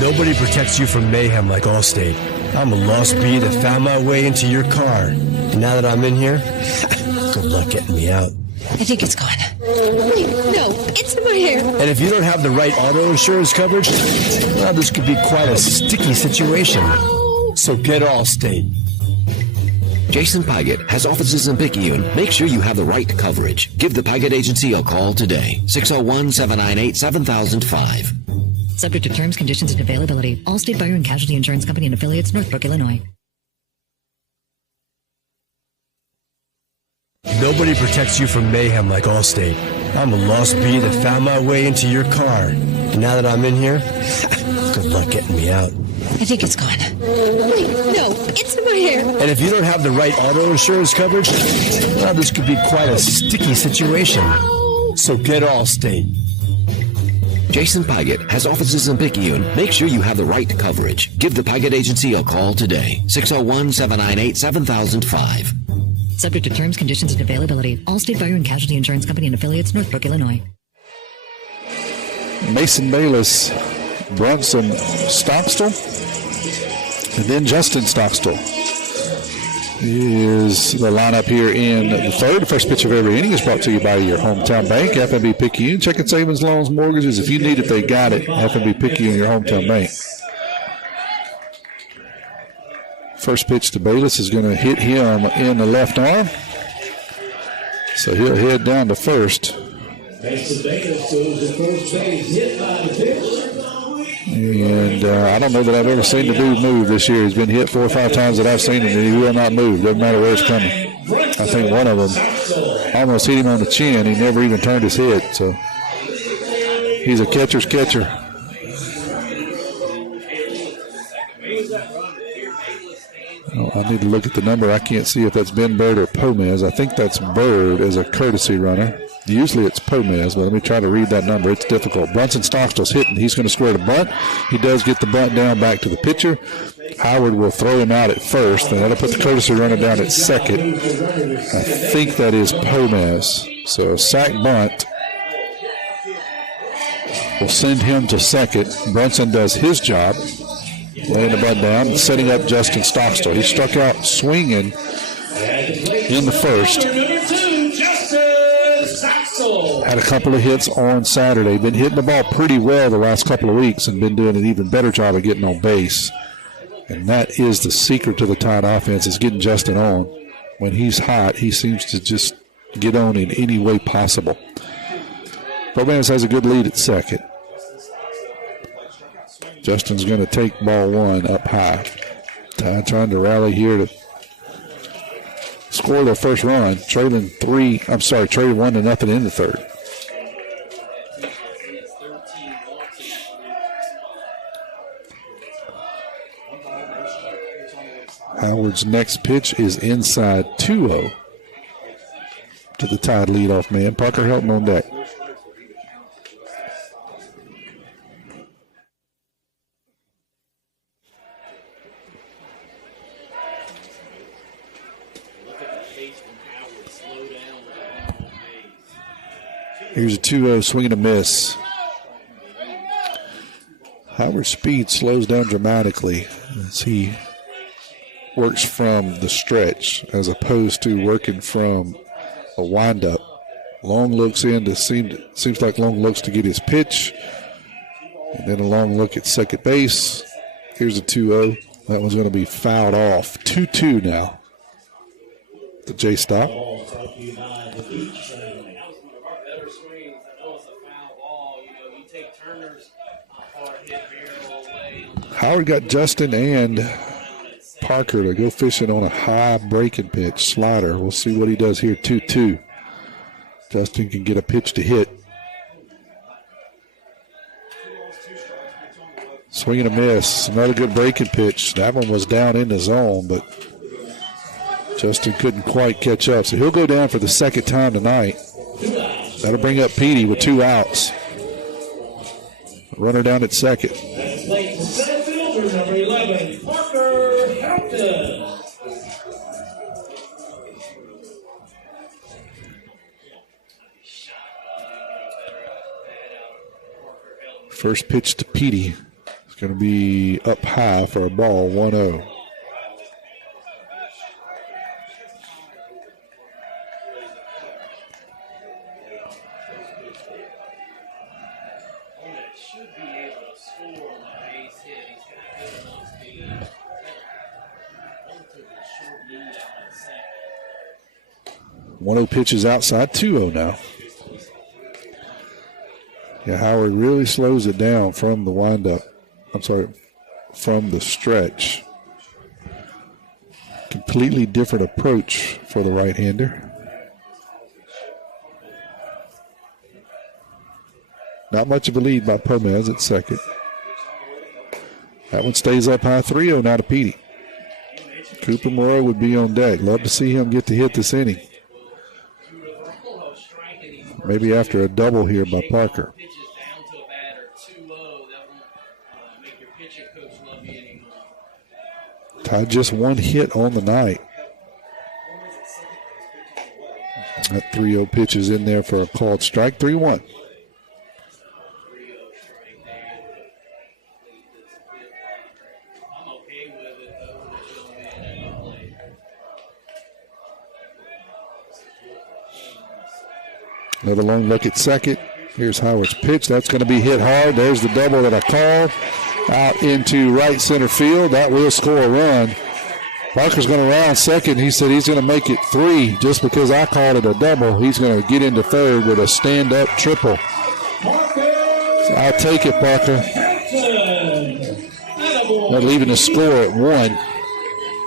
Nobody protects you from mayhem like Allstate. I'm a lost bee that found my way into your car. And now that I'm in here, good luck getting me out. I think it's gone. Wait, no, it's in my hair. And if you don't have the right auto insurance coverage, well, this could be quite a sticky situation. So get Allstate. Jason Pygott has offices in Picayune. Make sure you have the right coverage. Give the Pygott Agency a call today. 601-798-7005. Subject to terms, conditions, and availability. Allstate Fire and Casualty Insurance Company and affiliates, Northbrook, Illinois. Nobody protects you from mayhem like Allstate. I'm a lost bee that found my way into your car. And now that I'm in here, good luck getting me out. I think it's gone. Wait, no, it's in my hair. And if you don't have the right auto insurance coverage, well, this could be quite a sticky situation. So get Allstate. Jason Pygott has offices in Picayune. Make sure you have the right coverage. Give the Pygott Agency a call today. 601-798-7005. Subject to terms, conditions, and availability. Allstate Fire and Casualty Insurance Company and affiliates, Northbrook, Illinois. Mason Bayless, Brunson Stockstill, and then Justin Stockstill. Is the lineup here in the third. The first pitch of every inning is brought to you by your hometown bank, FNB Picayune. Checking, savings, loans, mortgages. If you need it, they got it. FNB Picayune, your hometown bank. First pitch to Bayless is going to hit him in the left arm. So he'll head down to first. Mason Bayless goes to first base, hit by the pitch. And I don't know that I've ever seen the dude move this year. He's been hit 4 or 5 times that I've seen him, and he will not move. Doesn't matter where it's coming. I think one of them almost hit him on the chin. He never even turned his head. So he's a catcher's catcher. Oh, I need to look at the number. I can't see if that's Ben Bird or Pomez. I think that's Bird as a courtesy runner. Usually it's Pomez, but let me try to read that number. It's difficult. Brunson Stockstill's hitting. He's going to square the bunt. He does get the bunt down back to the pitcher. Howard will throw him out at first, and that'll put the courtesy runner down at second. I think that is Pomez. So sack bunt will send him to second. Brunson does his job, laying the bunt down, setting up Justin Stockstill. He struck out swinging in the first. Had a couple of hits on Saturday. Been hitting the ball pretty well the last couple of weeks and been doing an even better job of getting on base. And that is the secret to the Tide offense, is getting Justin on. When he's hot, he seems to just get on in any way possible. Pomez has a good lead at second. Justin's going to take ball one up high. Tide trying to rally here to score their first run, trailing 1-0 in the third. Howard's next pitch is inside 2-0 to the Tide leadoff man, Parker Helton on deck. Here's a 2-0 swing and a miss. Howard's speed slows down dramatically as he works from the stretch as opposed to working from a windup. Long looks in to seems like Long looks to get his pitch. And then a long look at second base. Here's a 2-0. That one's going to be fouled off. 2-2 now. The J stop. Howard got Justin and Parker to go fishing on a high breaking pitch slider. We'll see what he does here. 2-2. Justin can get a pitch to hit. Swing and a miss. Another good breaking pitch. That one was down in the zone, but Justin couldn't quite catch up. So he'll go down for the second time tonight. That'll bring up Petey with 2 outs. Runner down at second. Number 11, Parker Helton. First pitch to Petey. It's going to be up high for a ball, 1-0. Pitches outside, 2-0 now. Yeah, Howard really slows it down from the windup. From the stretch. Completely different approach for the right-hander. Not much of a lead by Pomez at second. That one stays up high, 3-0 now to Petey. Cooper Moreau would be on deck. Love to see him get to hit this inning. Maybe after a double here by Parker. Tied just 1 hit on the night. That 3-0 pitch is in there for a called strike. 3-1. Another long look at second. Here's Howard's pitch. That's going to be hit hard. There's the double that I called. Out into right center field. That will score a run. Parker's going to round second. He said he's going to make it 3 just because I called it a double. He's going to get into third with a stand-up triple. So I'll take it, Parker. They're leaving the score at 1.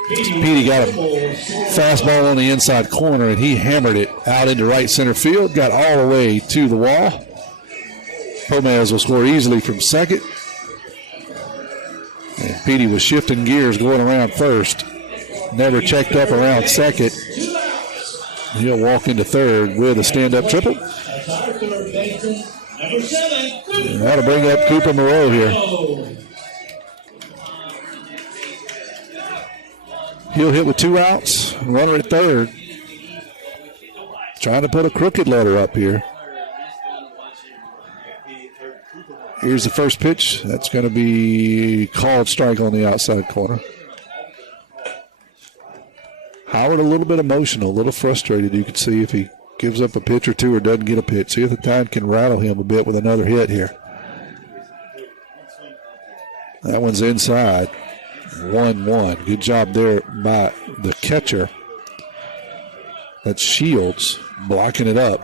Petey got a fastball on the inside corner, and he hammered it out into right center field, got all the way to the wall. Pomez will score easily from second. And Petey was shifting gears going around first. Never checked up around second. He'll walk into third with a stand-up triple. And that'll bring up Cooper Moreau here. He'll hit with 2 outs, runner at third. Trying to put a crooked letter up here. Here's the first pitch. That's going to be called strike on the outside corner. Howard a little bit emotional, a little frustrated. You can see if he gives up a pitch or two or doesn't get a pitch. See if the Tide can rattle him a bit with another hit here. That one's inside. 1-1. Good job there by the catcher. That's Shields blocking it up,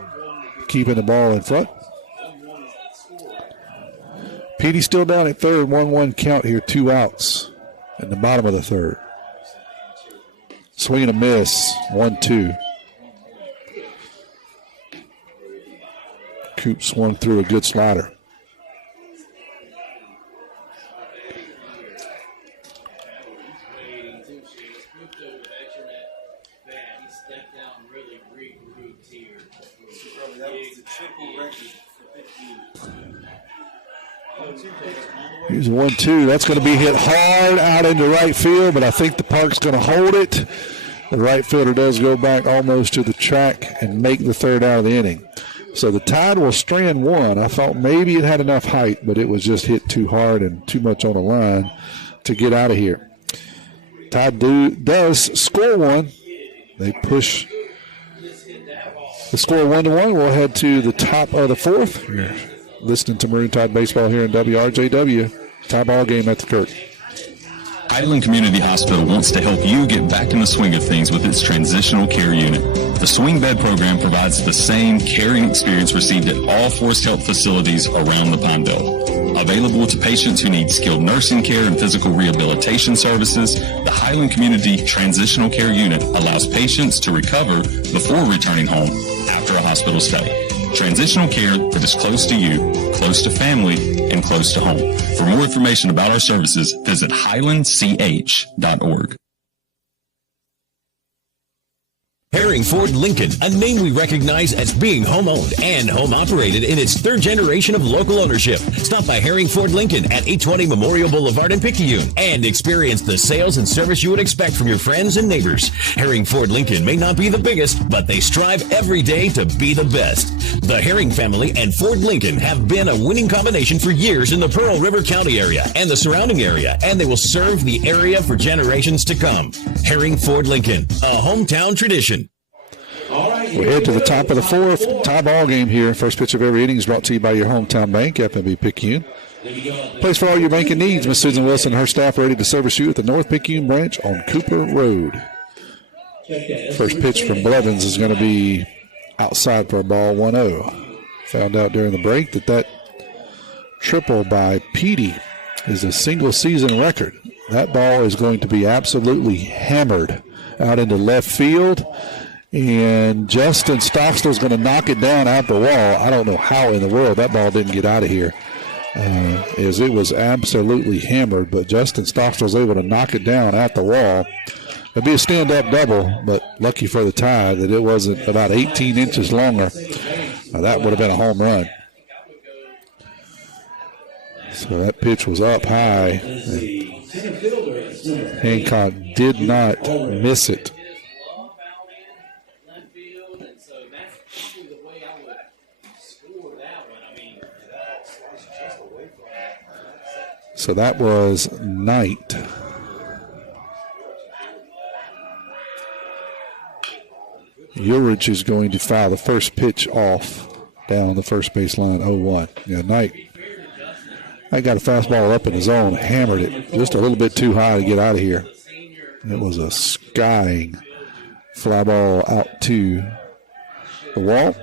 keeping the ball in front. Petey still down at third. 1-1 count here. 2 outs in the bottom of the third. Swing and a miss. 1-2. Coop swung through a good slider. Here's a 1-2. That's going to be hit hard out into right field, but I think the park's going to hold it. The right fielder does go back almost to the track and make the third out of the inning. So the Tide will strand one. I thought maybe it had enough height, but it was just hit too hard and too much on the line to get out of here. Tide does score one. They push the score 1-1. We'll head to the top of the fourth. You're listening to Maroon Tide Baseball here in WRJW. Tie ball game at the Kirk. Highland Community Hospital wants to help you get back in the swing of things with its transitional care unit. The swing bed program provides the same caring experience received at all Forest Health facilities around the Pine Belt. Available to patients who need skilled nursing care and physical rehabilitation services, the Highland Community Transitional Care Unit allows patients to recover before returning home after a hospital stay. Transitional care that is close to you, close to family, and close to home. For more information about our services, visit highlandch.org. Herring Ford Lincoln, a name we recognize as being home-owned and home-operated in its third generation of local ownership. Stop by Herring Ford Lincoln at 820 Memorial Boulevard in Picayune and experience the sales and service you would expect from your friends and neighbors. Herring Ford Lincoln may not be the biggest, but they strive every day to be the best. The Herring family and Ford Lincoln have been a winning combination for years in the Pearl River County area and the surrounding area, and they will serve the area for generations to come. Herring Ford Lincoln, a hometown tradition. We head to the top of the fourth. Tie ball game here. First pitch of every inning is brought to you by your hometown bank, FNB Picayune. Place for all your banking needs. Miss Susan Wilson and her staff ready to service you at the North Picayune branch on Cooper Road. First pitch from Blevins is going to be outside for a ball, 1-0. Found out during the break that triple by Petey is a single season record. That ball is going to be absolutely hammered out into left field. And Justin Stockstill is going to knock it down out the wall. I don't know how in the world that ball didn't get out of here, as it was absolutely hammered. But Justin Stockstill was able to knock it down at the wall. It'd be a stand-up double, but lucky for the Tide that it wasn't about 18 inches longer. That would have been a home run. So that pitch was up high. Hancock did not miss it. So that was Knight. Urich is going to foul the first pitch off down the first base line, 0-1. Yeah, Knight. I got a fastball up in the zone, hammered it just a little bit too high to get out of here. It was a skying fly ball out to the wall.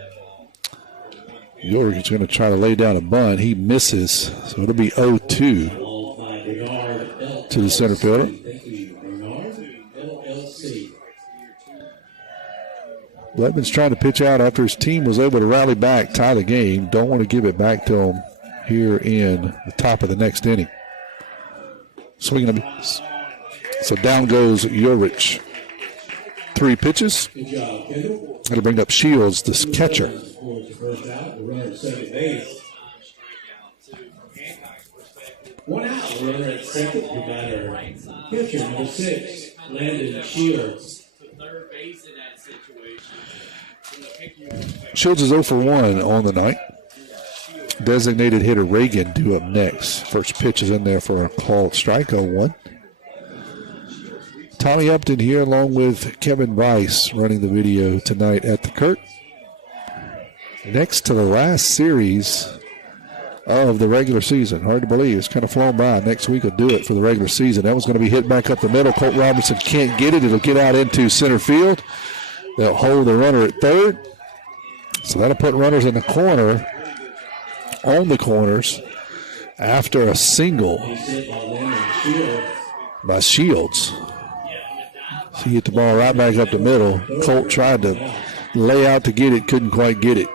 Urich is going to try to lay down a bunt. He misses, so it'll be 0-2 to the center fielder. Blevins trying to pitch out after his team was able to rally back, tie the game. Don't want to give it back to him here in the top of the next inning. Swinging a miss. So down goes Urich. 3 pitches. That'll bring up Shields, this catcher. One out, runner at second. You got our pitcher, number 6, Landon Shields. Third base in that situation. Shields is 0 for 1 on the night. Designated hitter Reagan due up next. First pitch is in there for a called strike, 0-1. Tommy Upton here along with Kevin Rice running the video tonight at the Kirk. Next to the last series of the regular season. Hard to believe. It's kind of flown by. Next week will do it for the regular season. That was going to be hit back up the middle. Colt Robertson can't get it. It'll get out into center field. They'll hold the runner at third. So that'll put runners in the corner, on the corners, after a single by Shields. So he hit the ball right back up the middle. Colt tried to lay out to get it, couldn't quite get it.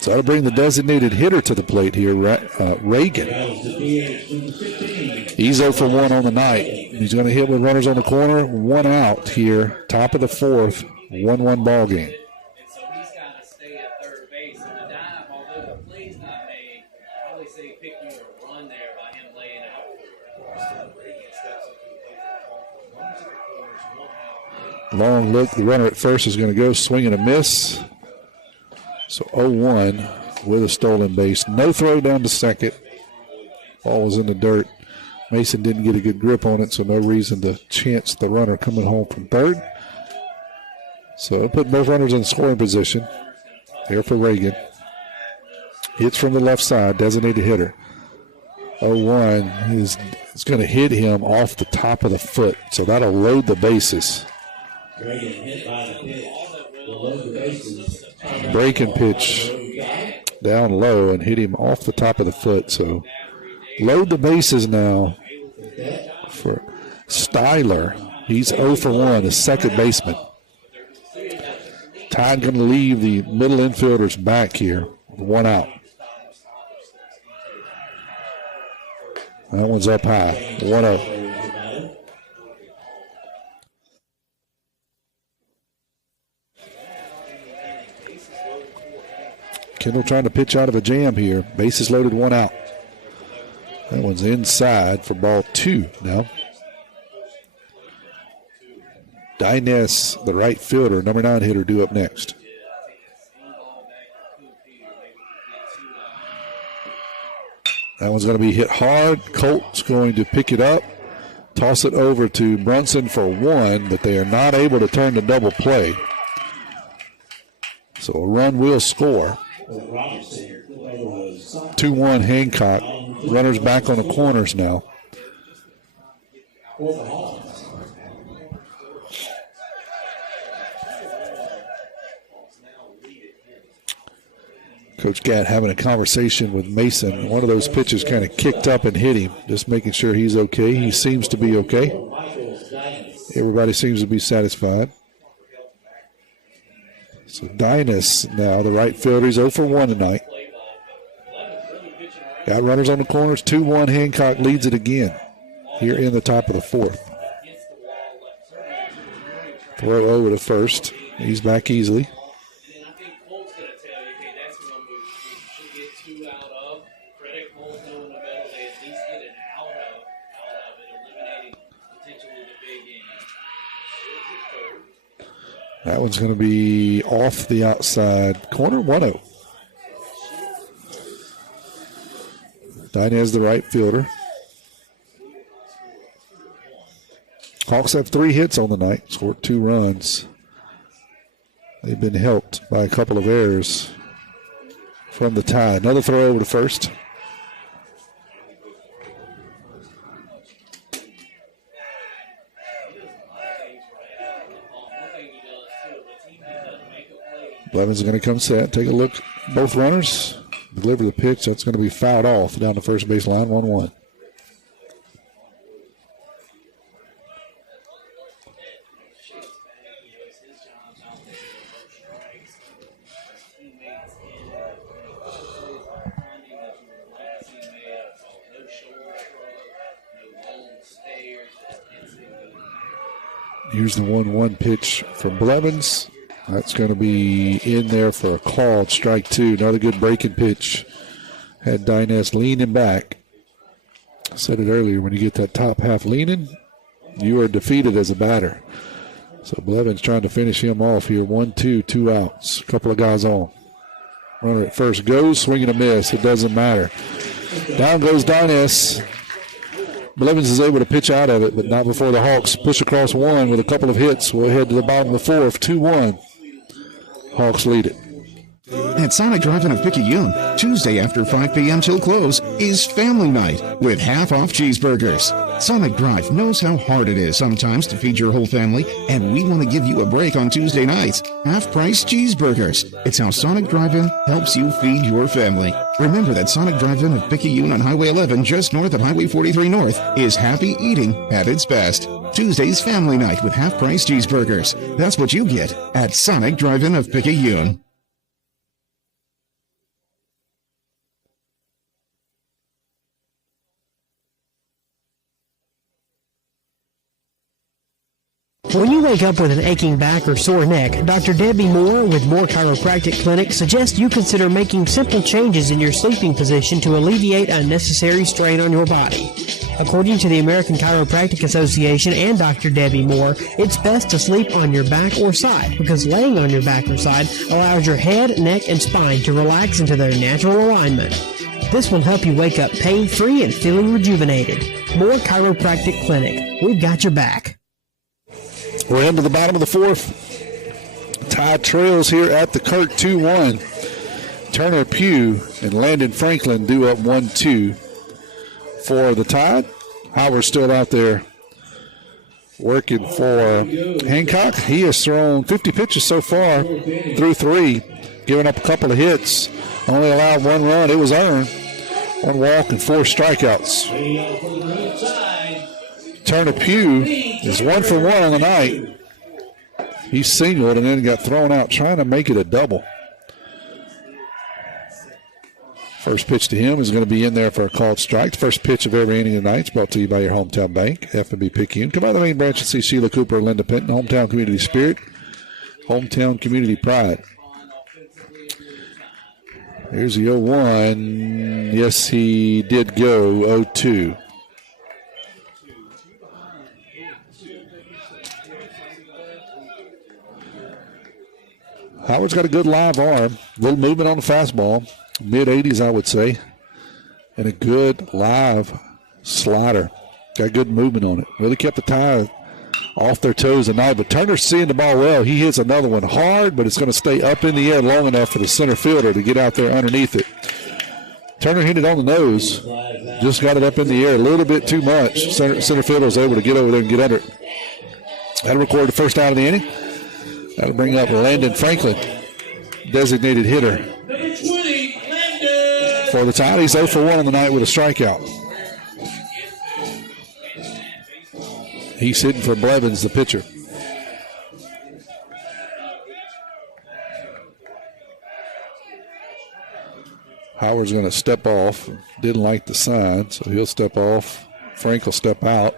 So that'll bring the designated hitter to the plate here, Reagan. He's 0 for 1 on the night. He's going to hit with runners on the corner, 1 out here, top of the fourth, 1-1 ball game. So he's got to stay at third base. And the dive, although the play's not made, I always say pick you a run Long look. The runner at first is going to go swing and a miss. So 0-1 with a stolen base. No throw down to second. Ball was in the dirt. Mason didn't get a good grip on it, so no reason to chance the runner coming home from third. So put both runners in scoring position. Here for Reagan. Hits from the left side, designated hitter. 0-1 is going to hit him off the top of the foot, so that'll load the bases. Breaking pitch down low and hit him off the top of the foot, so load the bases now for Styler. He's 0 for 1, a second baseman. Tide going to leave the middle infielders back here with 1 out. That one's up high, 1-0. Kendall trying to pitch out of a jam here. Bases loaded, 1 out. That one's inside for ball 2 now. Dyness, the right fielder, number 9 hitter, due up next. That one's going to be hit hard. Colt's going to pick it up, toss it over to Brunson for 1, but they are not able to turn the double play. So a run will score. 2-1 Hancock. Runners back on the corners now. Coach Gatt having a conversation with Mason. One of those pitches kind of kicked up and hit him, just making sure he's okay. He seems to be okay. Everybody seems to be satisfied. So Dyness now, the right fielder, he's 0 for 1 tonight. Got runners on the corners, 2-1. Hancock leads it again here in the top of the 4th. Throw over to first. He's back easily. That one's going to be off the outside corner, 1-0. Dinez, the right fielder. Hawks have 3 hits on the night, scored 2 runs. They've been helped by a couple of errors from the Tide. Another throw over to first. Blevins is going to come set. Take a look. Both runners deliver the pitch. That's going to be fouled off down the first base line, 1-1. Here's the 1-1 pitch from Blevins. That's going to be in there for a called strike 2. Another good breaking pitch. Had Dyness leaning back. I said it earlier, when you get that top half leaning, you are defeated as a batter. So Blevins trying to finish him off here. 1-2, 2 outs. A couple of guys on. Runner at first goes, swinging a miss. It doesn't matter. Down goes Dyness. Blevins is able to pitch out of it, but not before the Hawks push across 1 with a couple of hits. We'll head to the bottom of the 4th, 2-1. Hawks lead it. At Sonic Drive-In of Picayune, Tuesday after 5 p.m. till close is Family Night with half-off cheeseburgers. Sonic Drive knows how hard it is sometimes to feed your whole family, and we want to give you a break on Tuesday nights. Half-price cheeseburgers. It's how Sonic Drive-In helps you feed your family. Remember that Sonic Drive-In of Picayune on Highway 11, just north of Highway 43 North, is happy eating at its best. Tuesday's Family Night with half-price cheeseburgers. That's what you get at Sonic Drive-In of Picayune. When you wake up with an aching back or sore neck, Dr. Debbie Moore with Moore Chiropractic Clinic suggests you consider making simple changes in your sleeping position to alleviate unnecessary strain on your body. According to the American Chiropractic Association and Dr. Debbie Moore, it's best to sleep on your back or side because laying on your back or side allows your head, neck, and spine to relax into their natural alignment. This will help you wake up pain-free and feeling rejuvenated. Moore Chiropractic Clinic. We've got your back. We're into the bottom of the fourth. Tide trails here at the Kirk 2-1. Turner Pugh and Landon Franklin do up 1-2 for the Tide. Howard's still out there working for Hancock. He has thrown 50 pitches so far through 3, giving up a couple of hits. Only allowed 1 run. It was earned. 1 walk and 4 strikeouts. Turner Pugh is 1 for 1 on the night. He singled and then got thrown out trying to make it a double. First pitch to him is going to be in there for a called strike. The first pitch of every inning tonight is brought to you by your hometown bank, F&B Picayune. Come by the main branch and see Sheila Cooper and Linda Penton. Hometown community spirit, hometown community pride. Here's the 0-1. Yes, he did go 0-2. Howard's got a good live arm. A little movement on the fastball. Mid-80s, I would say. And a good live slider. Got good movement on it. Really kept the Tide off their toes tonight. But Turner's seeing the ball well. He hits another one hard, but it's going to stay up in the air long enough for the center fielder to get out there underneath it. Turner hit it on the nose. Just got it up in the air a little bit too much. Center fielder was able to get over there and get under it. That'll record the first out of the inning. That'll bring up Landon Franklin, designated hitter for the Tide. He's 0 for 1 on the night with a strikeout. He's hitting for Blevins, the pitcher. Howard's going to step off. Didn't like the sign, so he'll step off. Frank will step out.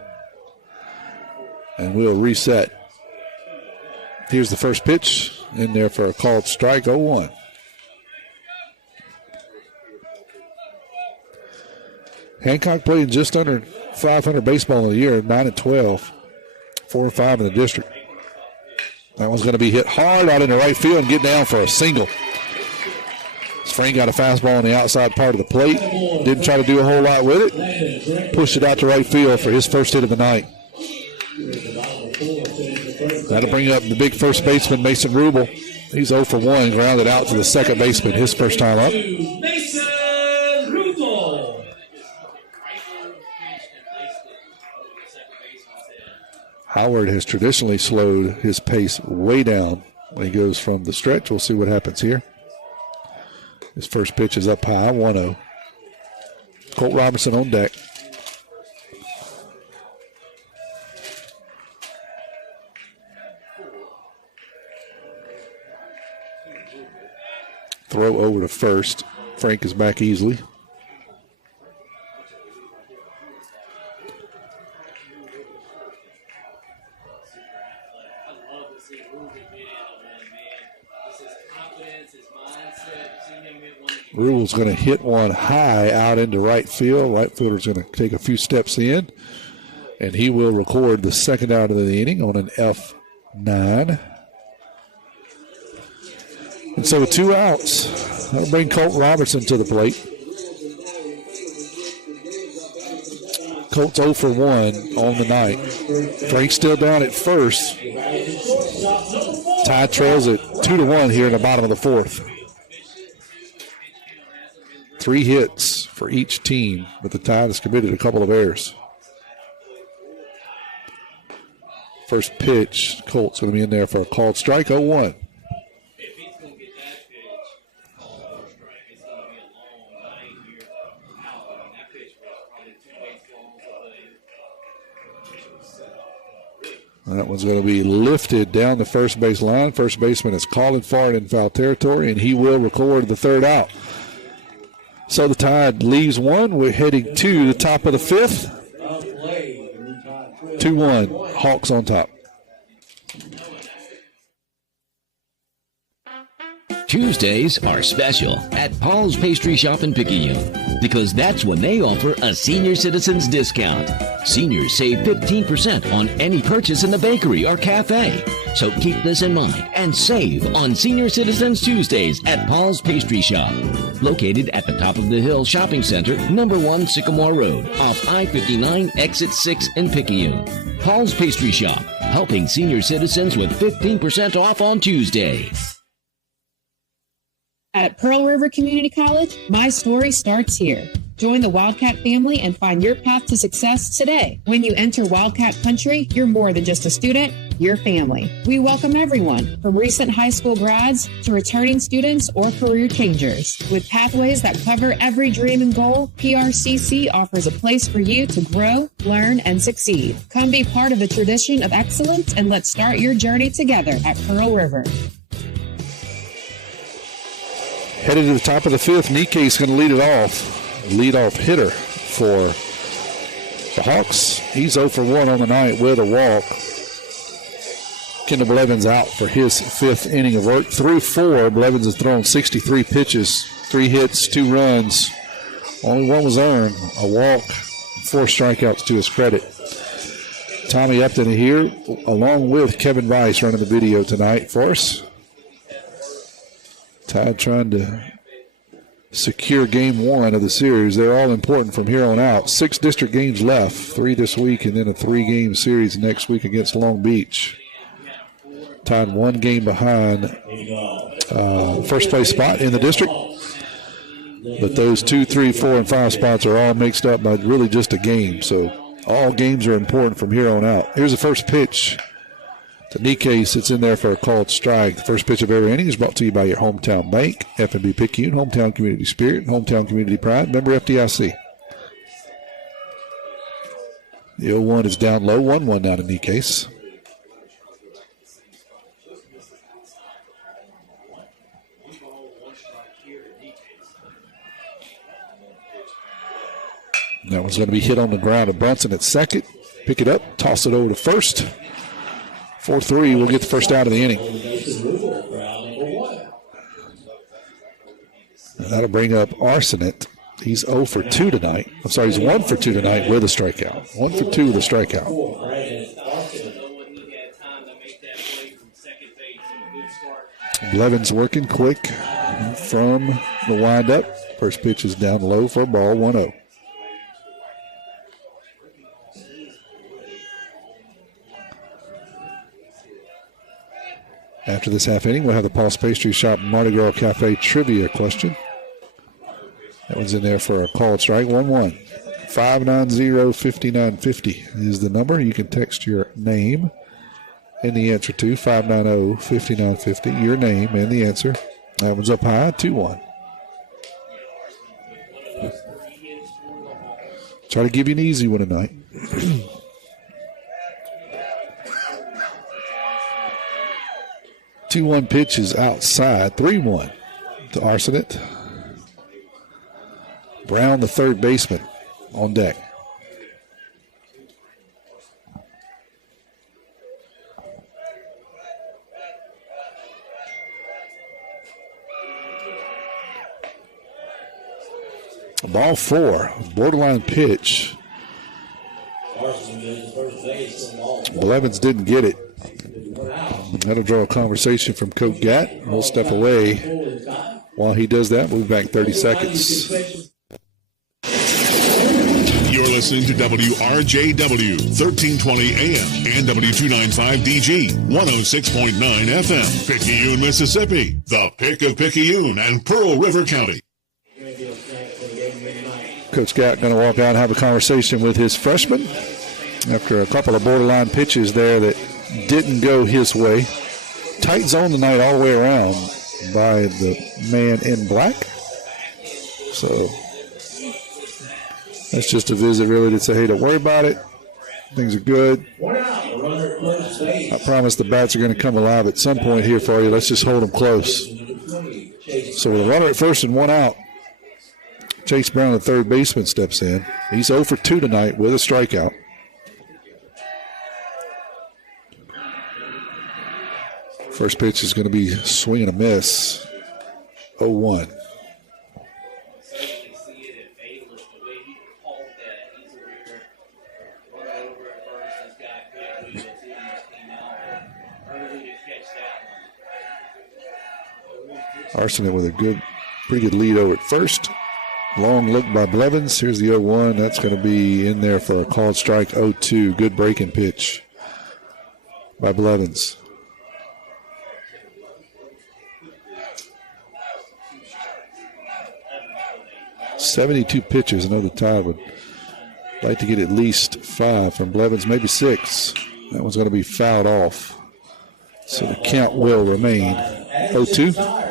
And we'll reset. Here's the first pitch in there for a called strike, 0-1. Hancock played just under 500 baseball in the year, 9-12, 4-5 in the district. That one's going to be hit hard out in the right field and get down for a single. Frank got a fastball on the outside part of the plate. Didn't try to do a whole lot with it. Pushed it out to right field for his first hit of the night. That'll bring up the big first baseman, Mason Rubel. He's 0 for 1, grounded out to the second baseman, his first time up. Mason Rubel. Howard has traditionally slowed his pace way down when he goes from the stretch. We'll see what happens here. His first pitch is up high, 1-0. Colt Robertson on deck. Throw over to first. Frank is back easily. Rubel's going to hit one high out into right field. Right fielder's going to take a few steps in, and he will record the second out of the inning on an F9. And so with 2 outs, that'll bring Colt Robertson to the plate. Colt's 0 for 1 on the night. Frank's still down at first. Tide trails it 2-1 here in the bottom of the fourth. 3 hits for each team, but the Tide has committed a couple of errors. First pitch, Colt's going to be in there for a called strike, 0-1. That one's going to be lifted down the first base line. First baseman is calling for it in foul territory, and he will record the third out. So the Tide leaves 1. We're heading to the top of the 5th. 2-1, Hawks on top. Tuesdays are special at Paul's Pastry Shop in Picayune because that's when they offer a senior citizens discount. Seniors save 15% on any purchase in the bakery or cafe. So keep this in mind and save on Senior Citizens Tuesdays at Paul's Pastry Shop. Located at the Top of the Hill Shopping Center, number 1 Sycamore Road, off I-59, exit 6 in Picayune. Paul's Pastry Shop, helping senior citizens with 15% off on Tuesday. At Pearl River Community College, my story starts here. Join the Wildcat family and find your path to success today. When you enter Wildcat Country, you're more than just a student, you're family. We welcome everyone, from recent high school grads to returning students or career changers. With pathways that cover every dream and goal, PRCC offers a place for you to grow, learn, and succeed. Come be part of the tradition of excellence and let's start your journey together at Pearl River. Headed to the top of the fifth, Nike's going to lead it off. Leadoff hitter for the Hawks. He's 0 for 1 on the night with a walk. Kendall Blevins out for his fifth inning of work. Through 4, Blevins has thrown 63 pitches, 3 hits, 2 runs. Only 1 was earned, a walk, 4 strikeouts to his credit. Tommy Upton here, along with Kevin Weiss, running the video tonight for us. Tide trying to secure game 1 of the series. They're all important from here on out. 6 district games left, 3 this week, and then a 3-game series next week against Long Beach. Tide 1 game behind first place spot in the district. But those 2, 3, 4, and 5 spots are all mixed up by really just a game. So all games are important from here on out. Here's the first pitch to Nike's. It's in there for a called strike. The first pitch of every inning is brought to you by your hometown bank, F&B Picayune, hometown community spirit, hometown community pride, member FDIC. The 0-1 is down low, 1-1 now to Nike's. That one's going to be hit on the ground to Brunson at second. Pick it up, toss it over to first. 4-3 will get the first out of the inning. And that'll bring up Arsenet. He's 0 for 2 tonight. I'm sorry, he's 1 for 2 tonight with a strikeout. 1 for 2 with a strikeout. Blevins working quick from the windup. First pitch is down low for a ball, 1-0. After this half inning, we'll have the Paul's Pastry Shop Mardi Gras Cafe trivia question. That one's in there for a called strike, 1-1. 590-5950 is the number. You can text your name and the answer to 590-5950, your name and the answer. That one's up high, 2-1. Try to give you an easy one tonight. 2-1 pitch is outside. 3-1 to Arsenet. Brown, the third baseman, on deck. Ball 4, borderline pitch. Blevins didn't get it. That'll draw a conversation from Coach Gatt. We'll step away. While he does that, move back 30 seconds. You're listening to WRJW, 1320 AM and W295DG, 106.9 FM, Picayune, Mississippi, the pick of Picayune and Pearl River County. Coach Gatt going to walk out and have a conversation with his freshman after a couple of borderline pitches there that didn't go his way. Tight zone tonight all the way around by the man in black. So that's just a visit really to say, hey, don't worry about it. Things are good. I promise the bats are going to come alive at some point here for you. Let's just hold them close. So with a runner at first and 1 out, Chase Brown, the third baseman, steps in. He's 0 for 2 tonight with a strikeout. First pitch is going to be swing and a miss. 0-1. Arsenault with a pretty good lead over at first. Long look by Blevins. Here's the 0-1. That's going to be in there for a called strike. 0-2. Good breaking pitch by Blevins. .72 pitches. I know the Tide would like to get at least 5 from Blevins, maybe 6. That one's going to be fouled off. So the count will remain 0-2.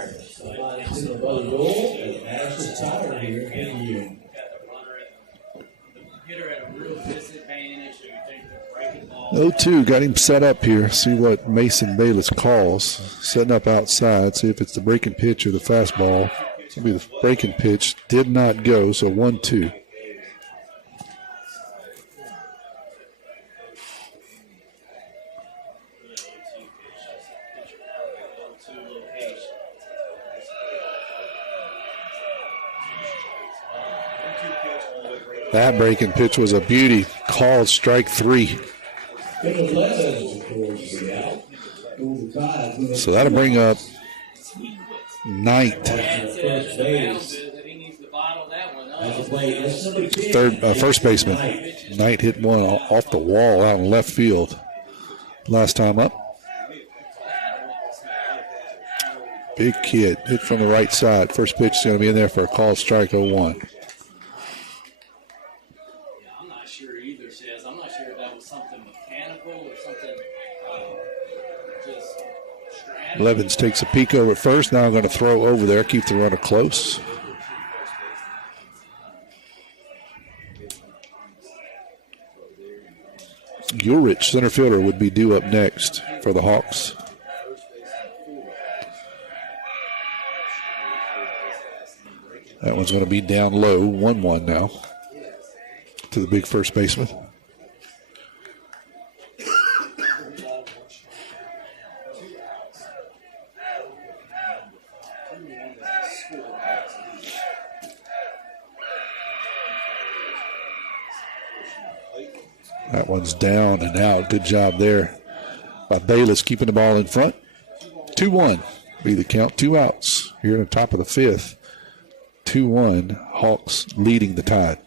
Oh, 2 got him set up here. See what Mason Bayless calls. Setting up outside. See if it's the breaking pitch or the fastball. It's going to be the breaking pitch. Did not go, so 1-2. That breaking pitch was a beauty. Called strike 3. So that'll bring up Knight. First baseman. Knight hit one off the wall out in left field last time up. Big kid. Hit from the right side. First pitch is going to be in there for a called strike 0-1. Blevins takes a peek over at first. Now I'm going to throw over there, keep the runner close. Ulrich, center fielder, would be due up next for the Hawks. That one's going to be down low, 1-1 now to the big first baseman. That one's down and out. Good job there by Bayless keeping the ball in front. 2-1 be the count. 2 outs here in the top of the 5th. 2-1, Hawks leading the Tide.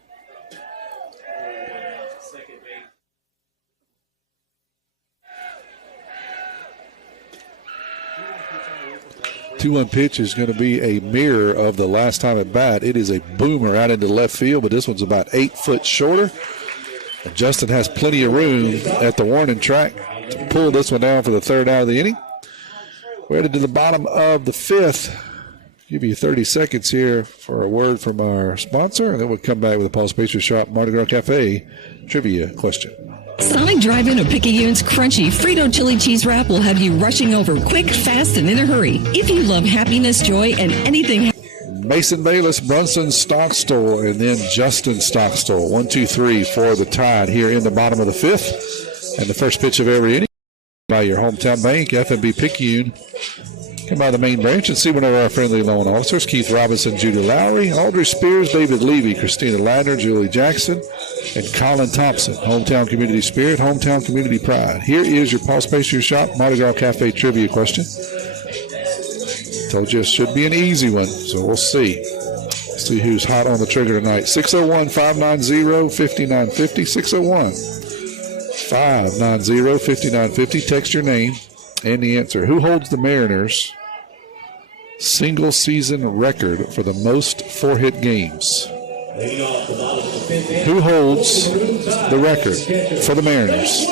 Two-one pitch is going to be a mirror of the last time at bat. It is a boomer out into left field, but this one's about 8 foot shorter. And Justin has plenty of room at the warning track to pull this one down for the 3rd out of the inning. We're headed to the bottom of the 5th. Give you 30 seconds here for a word from our sponsor, and then we'll come back with a Paul's Pastry Shop Mardi Gras Cafe trivia question. Sonic Drive-In of Picayune's crunchy Frito chili cheese wrap will have you rushing over quick, fast, and in a hurry. If you love happiness, joy, and anything... Mason Bayless, Brunson Stockstall, and then Justin Stockstall. 1, 2, 3 for the Tide here in the bottom of the 5th. And the first pitch of every inning by your hometown bank, FNB Picayune. Come by the main branch and see one of our friendly loan officers, Keith Robinson, Judy Lowry, Audrey Spears, David Levy, Christina Ladner, Julie Jackson, and Colin Thompson. Hometown community spirit, hometown community pride. Here is your Paul's Pastry Shop Mardi Gras Cafe trivia question. Told you it should be an easy one, so we'll see. See who's hot on the trigger tonight. 601-590-5950. 601-590-5950. Text your name and the answer. Who holds the Mariners' single season record for the most 4-hit games? Who holds the record for the Mariners?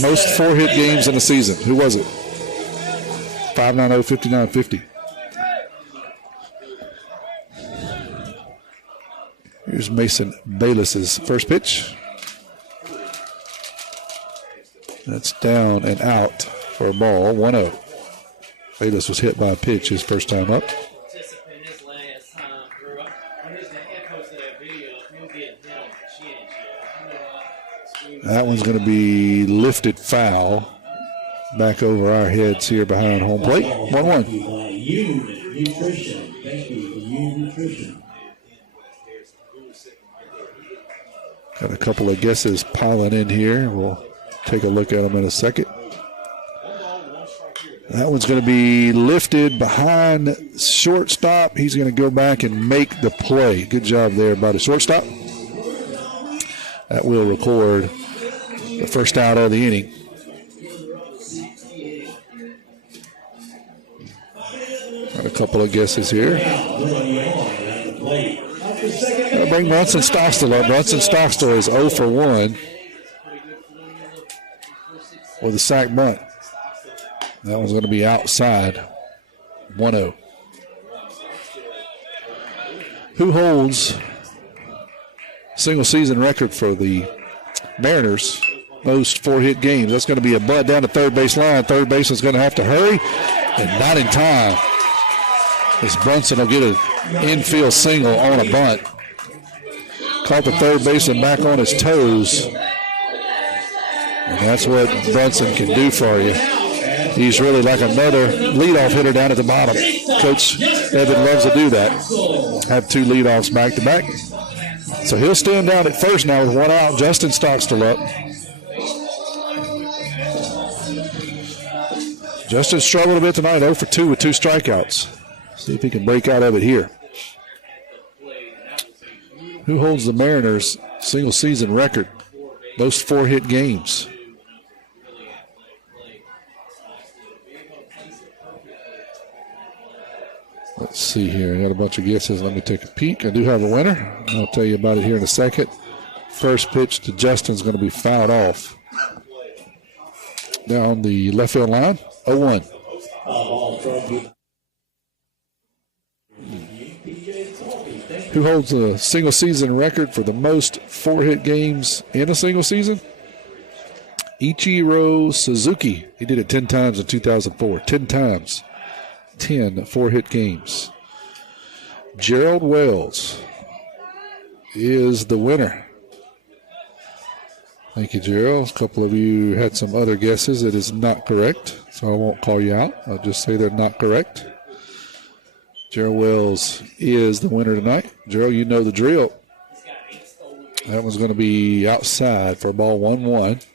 Most 4-hit games in a season. Who was it? 590-5950. Here's Mason Bayless's first pitch. That's down and out for a ball, 1-0. Bayless was hit by a pitch his first time up. That one's going to be lifted foul. Back over our heads here behind home plate. 1-1. Nutrition. Thank you. You Nutrition. Got a couple of guesses piling in here. We'll take a look at them in a second. That one's going to be lifted behind shortstop. He's going to go back and make the play. Good job there by the shortstop. That will record the first out of the inning. Got a couple of guesses here. I'll bring Brunson Stockstill up. Brunson Stockstill is 0 for 1 with a sack bunt. That one's going to be outside. 1-0. Who holds single season record for the Mariners? Most 4-hit games. That's going to be a bunt down the third base line. Third base is going to have to hurry, and not in time. As Brunson will get an infield single on a bunt. Caught the third baseman back on his toes. And that's what Brunson can do for you. He's really like another leadoff hitter down at the bottom. Coach Evan loves to do that. Have 2 leadoffs back to back. So he'll stand down at first now with 1 out. Justin Stockstill up. Justin struggled a bit tonight, 0 for 2 with 2 strikeouts. See if he can break out of it here. Who holds the Mariners' single season record? Most 4-hit games. Let's see here. I got a bunch of guesses. Let me take a peek. I do have a winner. I'll tell you about it here in a second. First pitch to Justin's going to be fouled off. Down the left field line, 0-1. Who holds the single season record for the most 4-hit games in a single season? Ichiro Suzuki. He did it 10 times in 2004. 10 times. 10 4-hit games. Gerald Wells is the winner. Thank you, Gerald. A couple of you had some other guesses. It is not correct, so I won't call you out. I'll just say they're not correct. Gerald Wells is the winner tonight. Gerald, you know the drill. That one's going to be outside for ball 1-1.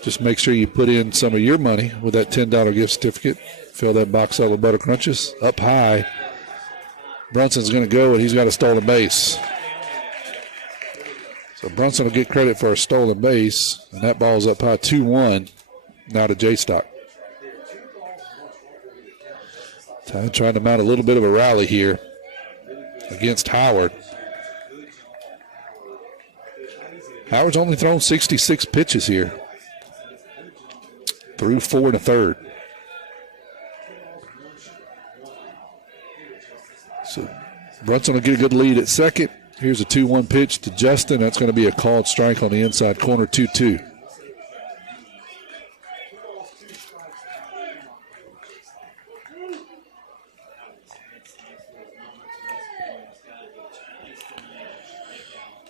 Just make sure you put in some of your money with that $10 gift certificate. Fill that box up with Butter Crunches. Up high. Brunson's going to go, and he's got a stolen base. So Brunson will get credit for a stolen base, and that ball's up high 2-1. Now to J-Stock. Trying to mount a little bit of a rally here against Howard. Howard's only thrown 66 pitches here. Through 4 1/3. So Brunson will get a good lead at second. Here's a 2-1 pitch to Justin. That's going to be a called strike on the inside corner, 2-2.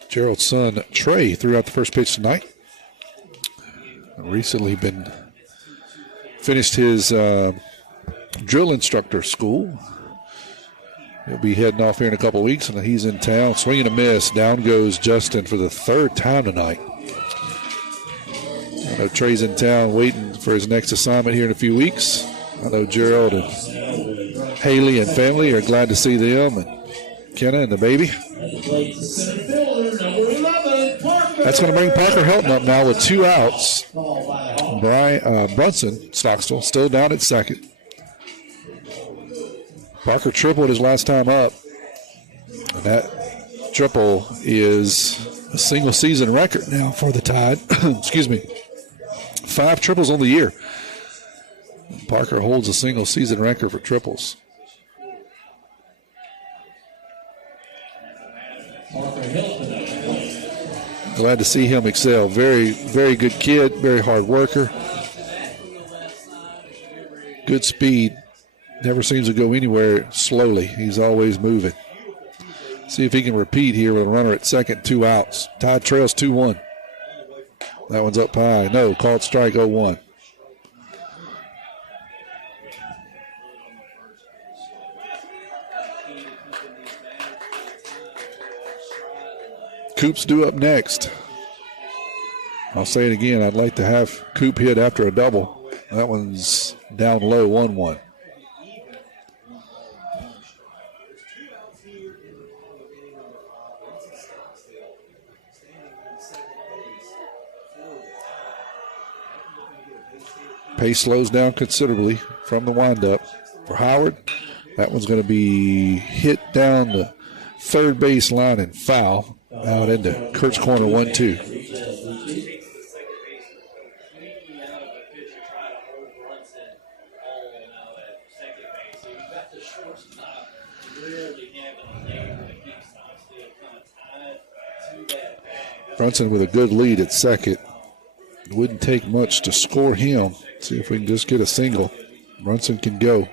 Gerald's son, Trey, threw out the first pitch tonight. Recently finished his drill instructor school. He'll be heading off here in a couple of weeks, and he's in town. Swinging a miss. Down goes Justin for the 3rd time tonight. I know Trey's in town waiting for his next assignment here in a few weeks. I know Gerald and Haley and family are glad to see them, and Kenna and the baby. That's going to bring Parker Helton up now with 2 outs. Brunson Stockstill still down at second. Parker tripled his last time up. And that triple is a single season record now for the Tide. Excuse me. 5 triples on the year. Parker holds a single season record for triples. Glad to see him excel. Very, very good kid, very hard worker. Good speed. Never seems to go anywhere slowly. He's always moving. See if he can repeat here with a runner at second, 2 outs. Tide trails 2-1. That one's up high. No, called strike 0-1. Coop's due up next. I'll say it again. I'd like to have Coop hit after a double. That one's down low, 1-1. Pace slows down considerably from the windup. For Howard, that one's going to be hit down the third base line and foul out into Kurt's corner, 1-2. Brunson with a good lead at second. It wouldn't take much to score him. See if we can just get a single. Brunson can go.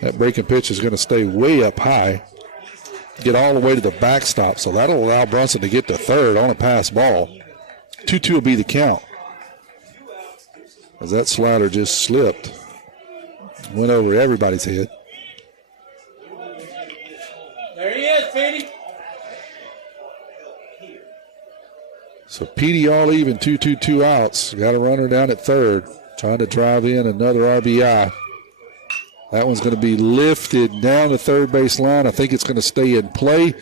That breaking pitch is going to stay way up high, get all the way to the backstop, so that'll allow Brunson to get to third on a pass ball. 2-2 will be the count. As that slider just slipped, went over everybody's head. There he is, Petey. So Petey all even, 2 outs. Got a runner down at third, trying to drive in another RBI. That one's going to be lifted down the third base line. I think it's going to stay in play.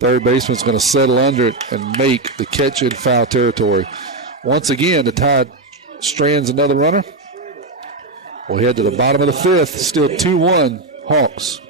Third baseman's going to settle under it and make the catch in foul territory. Once again, the Tide strands another runner. We'll head to the bottom of the fifth. Still 2-1 Hawks.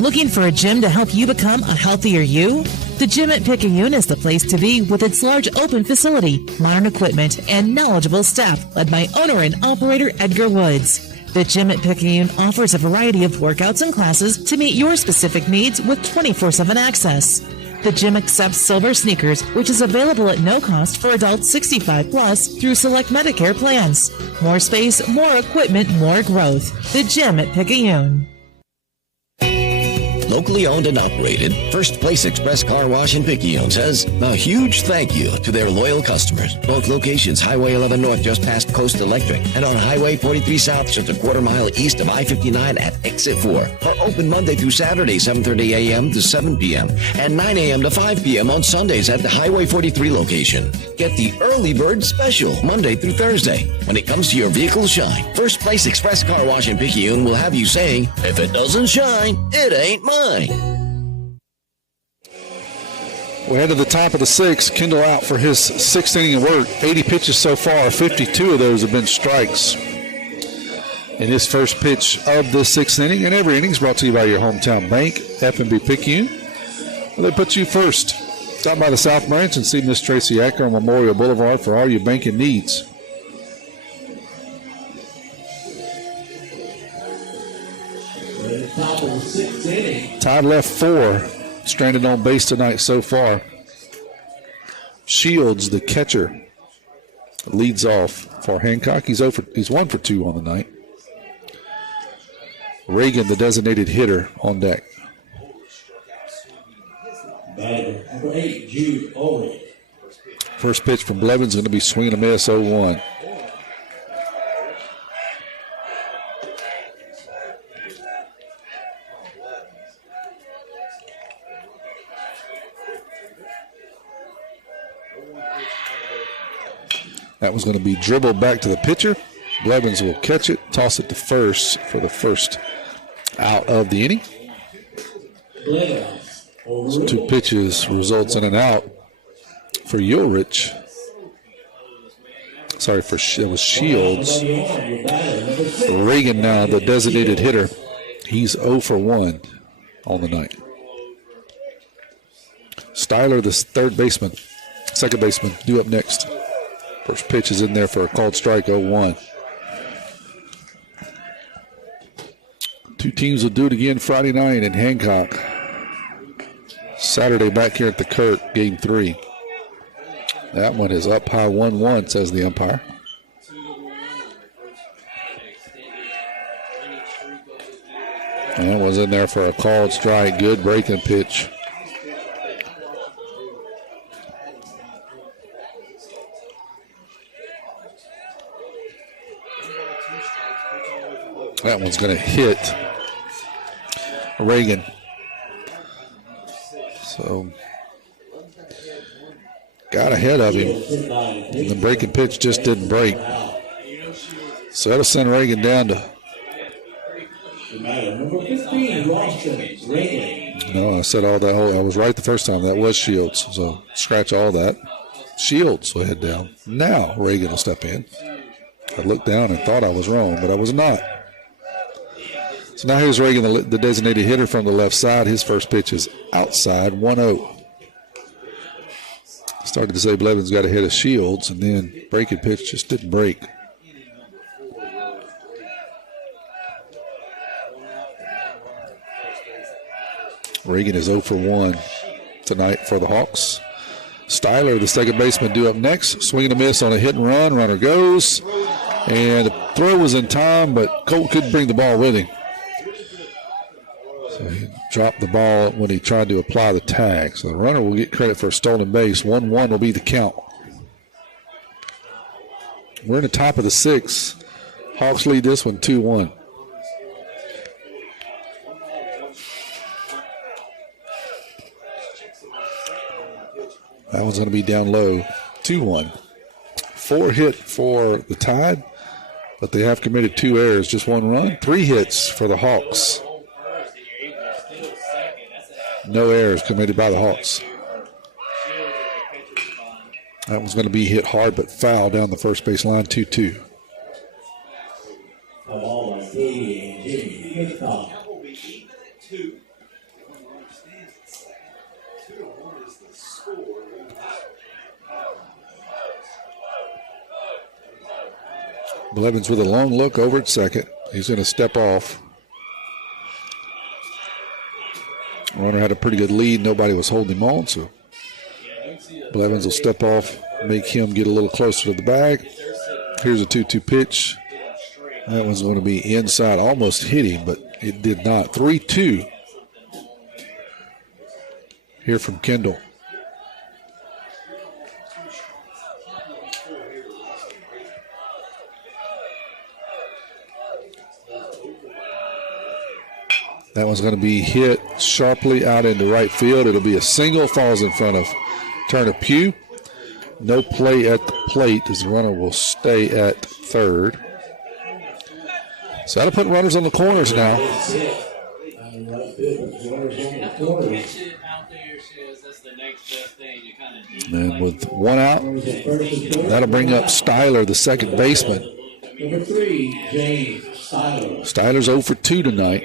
Looking for a gym to help you become a healthier you? The Gym at Picayune is the place to be with its large open facility, modern equipment, and knowledgeable staff led by owner and operator Edgar Woods. The Gym at Picayune offers a variety of workouts and classes to meet your specific needs with 24/7 access. The gym accepts silver sneakers, which is available at no cost for adults 65 plus through select Medicare plans. More space, more equipment, more growth. The Gym at Picayune. Locally owned and operated, First Place Express Car Wash in Picayune says a huge thank you to their loyal customers. Both locations, Highway 11 North just past Coast Electric and on Highway 43 South just a quarter mile east of I-59 at Exit 4. Are open Monday through Saturday, 7:30 a.m. to 7 p.m. and 9 a.m. to 5 p.m. on Sundays at the Highway 43 location. Get the early bird special Monday through Thursday. When it comes to your vehicle shine, First Place Express Car Wash in Picayune will have you saying, if it doesn't shine, it ain't mine. We head to the top of the sixth. Kendall out for his sixth inning of work. 80 pitches so far. 52 of those have been strikes. In his first pitch of the sixth inning, and every inning is brought to you by your hometown bank, F&B Picayune. Well, they put you first. Stop by the South Branch and see Miss Tracy Acker on Memorial Boulevard for all your banking needs. Top of the sixth inning. Tide left 4 stranded on base tonight so far. Shields, the catcher, leads off for Hancock. He's 1 for 2 on the night. Reagan, the designated hitter, on deck. Batter number 8, Jude Ulrich. First pitch from Blevins going to be swinging a miss, 0-1. That was going to be dribbled back to the pitcher. Blevins will catch it, toss it to first for the first out of the inning. So 2 pitches results in an out for Ulrich. Sorry, it was Shields. Reagan now, the designated hitter. He's 0 for 1 on the night. Styler, the second baseman, due up next. First pitch is in there for a called strike, 0-1. 2 teams will do it again Friday night in Hancock. Saturday back here at the Kirk, game 3. That one is up high 1-1, says the umpire. And that was in there for a called strike. Good breaking pitch. That one's going to hit Reagan. So got ahead of him. The breaking pitch just didn't break. So that'll send Reagan down to. Number 15, Reagan. No, I said all that. I was right the first time. That was Shields. So scratch all that. Shields will head down. Now Reagan will step in. I looked down and thought I was wrong, but I was not. So now here's Reagan, the designated hitter from the left side. His first pitch is outside, 1-0. Started to say Blevins got ahead of Shields, and then breaking pitch just didn't break. Reagan is 0 for 1 tonight for the Hawks. Styler, the second baseman, due up next. Swing and a miss on a hit and run. Runner goes. And the throw was in time, but Colt couldn't bring the ball with him. So he dropped the ball when he tried to apply the tag. So the runner will get credit for a stolen base. 1-1 will be the count. We're in the top of the sixth. Hawks lead this one 2-1. That one's going to be down low, 2-1. 4 hit for the Tide, but they have committed 2 errors, just 1 run. 3 hits for the Hawks. No errors committed by the Hawks. That one's going to be hit hard but foul down the first base line, 2-2. Blevins with a long look over at second. He's going to step off. Runner had a pretty good lead. Nobody was holding him on, so Blevins will step off, make him get a little closer to the bag. Here's a 2-2 pitch. That one's going to be inside. Almost hit him, but it did not. 3-2. Here from Kendall. That one's going to be hit sharply out into right field. It'll be a single, falls in front of Turner Pugh. No play at the plate as the runner will stay at third. So that'll put runners on the corners now. And with 1 out, that'll bring up Styler, the second baseman. Number 3, James Styler. Styler's 0 for 2 tonight.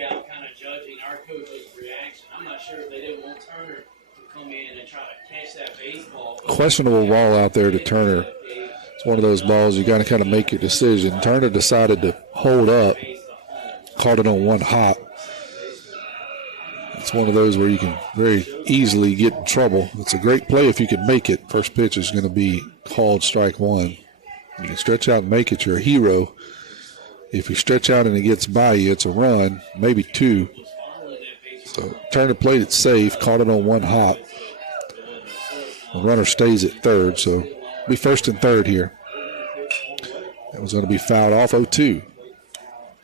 Questionable ball out there to Turner. It's one of those balls you got to kind of make your decision. Turner decided to hold up, caught it on 1 hop. It's one of those where you can very easily get in trouble. It's a great play if you can make it. First pitch is going to be called strike 1. You can stretch out and make it, you're a hero. If you stretch out and it gets by you, it's a run, maybe 2. So Turner played it safe, caught it on 1 hop. The runner stays at third, so be first and third here. That was going to be fouled off 0-2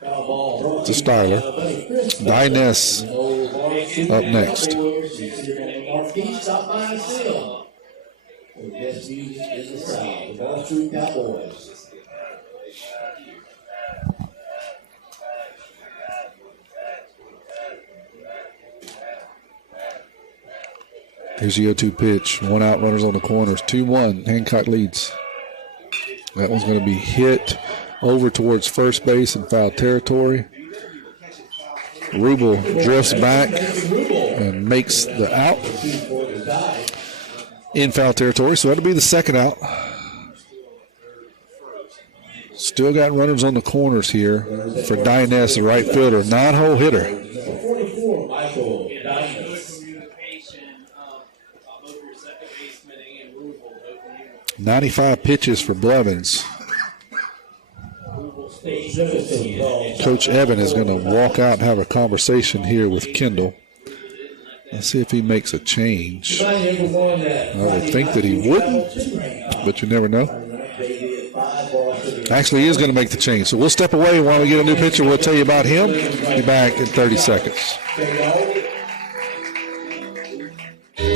to Styler. Dyness up next. Here's the 0-2 pitch. 1 out, runners on the corners. 2-1. Hancock leads. That one's going to be hit over towards first base in foul territory. Rubel drifts back and makes the out in foul territory. So that'll be the second out. Still got runners on the corners here for Dyness, the right fielder. 9-hole hitter. 44, Michael Dyness. 95 pitches for Blevins. Coach Evan is going to walk out and have a conversation here with Kendall. Let's see if he makes a change. I would think that he wouldn't, but you never know. Actually, he is going to make the change. So we'll step away while we get a new pitcher. We'll tell you about him. Be back in 30 seconds.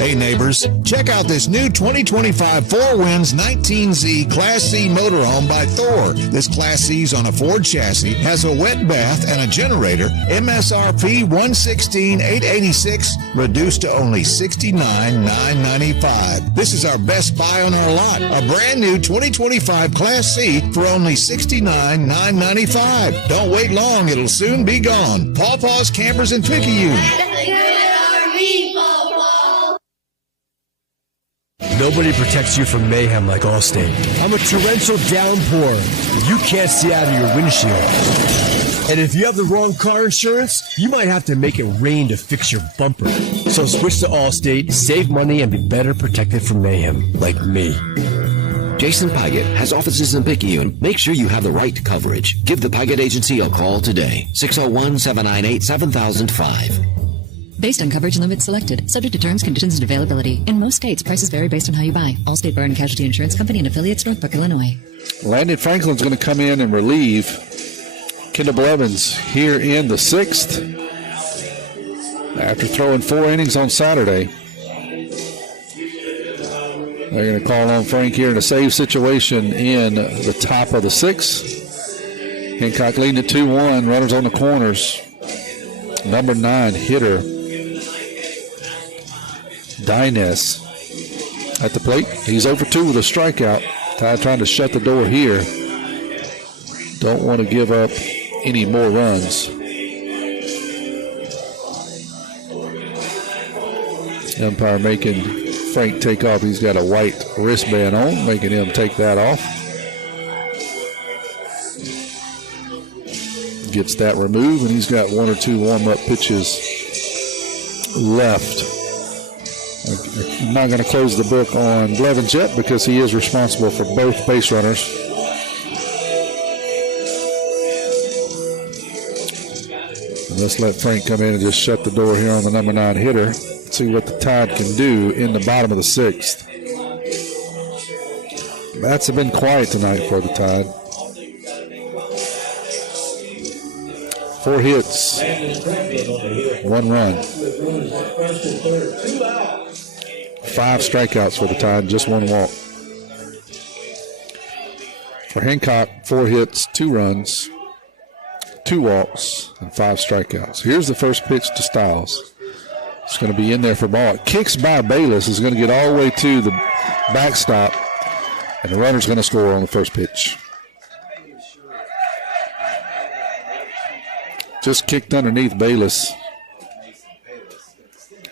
Hey neighbors, check out this new 2025 Four Winds 19Z Class C motorhome by Thor. This Class C's on a Ford chassis, has a wet bath and a generator. MSRP $116,886, reduced to only $69,995. This is our best buy on our lot. A brand new 2025 Class C for only $69,995. Don't wait long, it'll soon be gone. Paw Paw's Campers in Picayune. Nobody protects you from mayhem like Allstate. I'm a torrential downpour. You can't see out of your windshield. And if you have the wrong car insurance, you might have to make it rain to fix your bumper. So switch to Allstate, save money, and be better protected from mayhem like me. Jason Pygott has offices in Picayune. Make sure you have the right coverage. Give the Pygott Agency a call today. 601-798-7005. Based on coverage limits selected, subject to terms, conditions, and availability. In most states, prices vary based on how you buy. Allstate Bar and Casualty Insurance Company and affiliates, Northbrook, Illinois. Landon Franklin's going to come in and relieve Kendall Blevins here in the 6th after throwing 4 innings on Saturday. They're going to call on Frank here in a save situation in the top of the 6th. Hancock leading at 2-1, runners on the corners. Number 9 hitter Dines at the plate. He's over 2 with a strikeout. Tide trying to shut the door here. Don't want to give up any more runs. Umpire making Frank take off. He's got a white wristband on, making him take that off. Gets that removed, and he's got 1 or 2 warm-up pitches left. I'm not going to close the book on Blevins yet because he is responsible for both base runners. Let's let Frank come in and just shut the door here on the number 9 hitter. See what the Tide can do in the bottom of the 6th. Bats have been quiet tonight for the Tide. 4 hits, 1 run. 5 strikeouts for the Tide, just 1 walk. For Hancock, 4 hits, 2 runs, 2 walks, and 5 strikeouts. Here's the first pitch to Stiles. It's going to be in there for ball. It kicks by Bayless. Is going to get all the way to the backstop, and the runner's going to score on the first pitch. Just kicked underneath Bayless,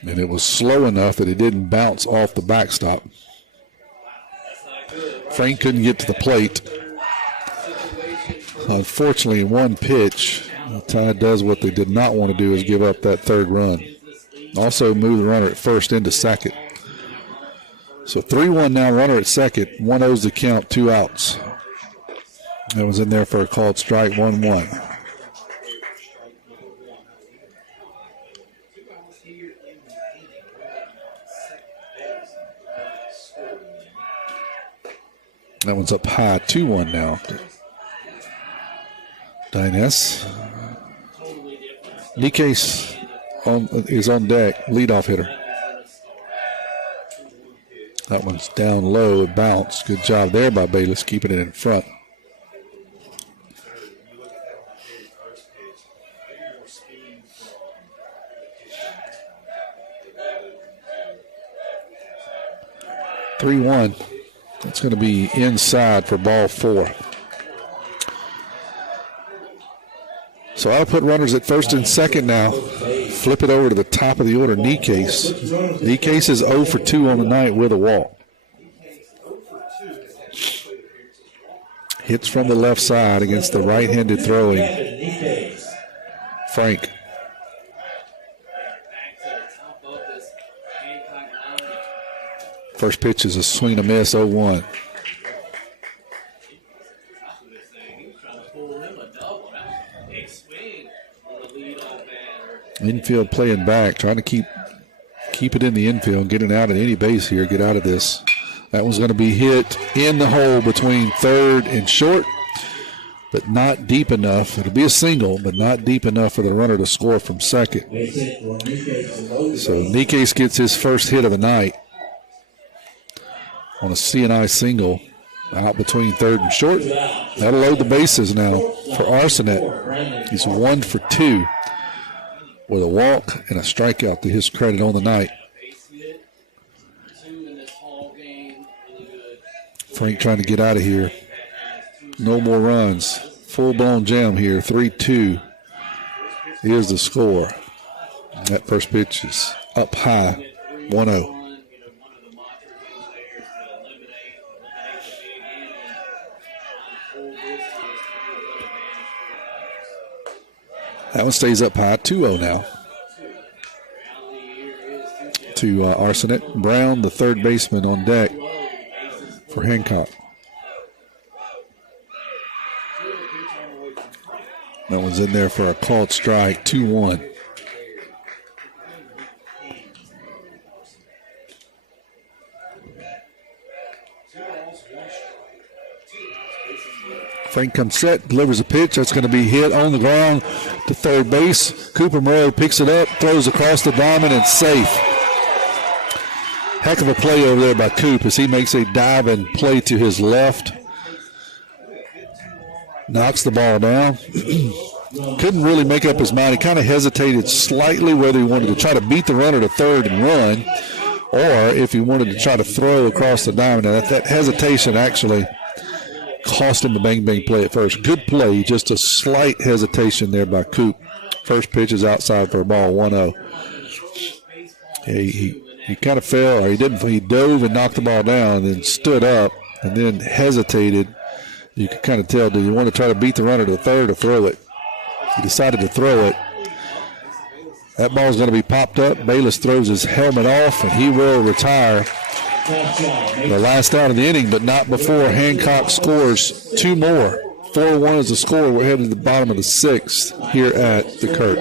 and it was slow enough that it didn't bounce off the backstop. Frank couldn't get to the plate. Unfortunately, 1 pitch, the Tide does what they did not want to do, is give up that 3rd run. Also move the runner at first into second. So 3-1 now, runner at second. 1-0's the count, 2 outs. That was in there for a called strike, 1-1. That one's up high, 2-1 now. Dines. Nikes is on deck, leadoff hitter. That one's down low, it bounced. Good job there by Bayless, keeping it in front. (3-1). It's going to be inside for ball 4. So I'll put runners at first and second now. Flip it over to the top of the order, Nikes. Nikes is 0 for 2 on the night with a walk. Hits from the left side against the right-handed throwing Frank. First pitch is a swing and a miss, 0-1. Infield playing back, trying to keep it in the infield and get it out at any base here, get out of this. That one's going to be hit in the hole between third and short. but not deep enough. It'll be a single, but not deep enough for the runner to score from second. So Nikes gets his first hit of the night on a CNI single out between third and short. That'll load the bases now for Arsenet. He's 1 for 2 with a walk and a strikeout to his credit on the night. Frank trying to get out of here. No more runs. Full-blown jam here, 3-2. Here's the score. That first pitch is up high, 1-0. That one stays up high, 2-0 now to Arsenet. Brown, the third baseman, on deck for Hancock. That one's in there for a called strike, 2-1. Frank comes set, delivers a pitch. That's going to be hit on the ground to third base. Cooper Moreau picks it up, throws across the diamond, and safe. Heck of a play over there by Coop as he makes a diving play to his left. Knocks the ball down. Couldn't really make up his mind. He kind of hesitated slightly whether he wanted to try to beat the runner to third and run or if he wanted to try to throw across the diamond. Now, that hesitation actually cost him the bang-bang play at first. Good play, just a slight hesitation there by Coop. First pitch is outside for a ball, 1-0. He kind of fell, or he didn't. He dove and knocked the ball down, then stood up, and then hesitated. You could kind of tell, do you want to try to beat the runner to the third or throw it? He decided to throw it. That ball's going to be popped up. Bayless throws his helmet off, and he will retire the last out of the inning, but not before Hancock scores two more. 4-1 is the score. We're headed to the bottom of the sixth here at the Kirk.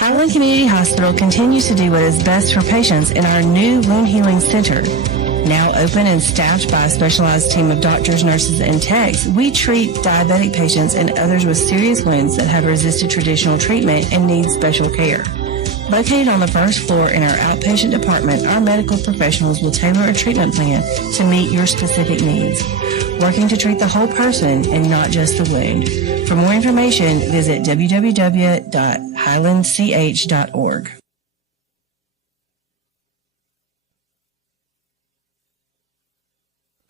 Highland Community Hospital continues to do what is best for patients in our new wound healing center. Now open and staffed by a specialized team of doctors, nurses, and techs, we treat diabetic patients and others with serious wounds that have resisted traditional treatment and need special care. Located on the first floor in our outpatient department, our medical professionals will tailor a treatment plan to meet your specific needs, working to treat the whole person and not just the wound. For more information, visit www.highlandch.org.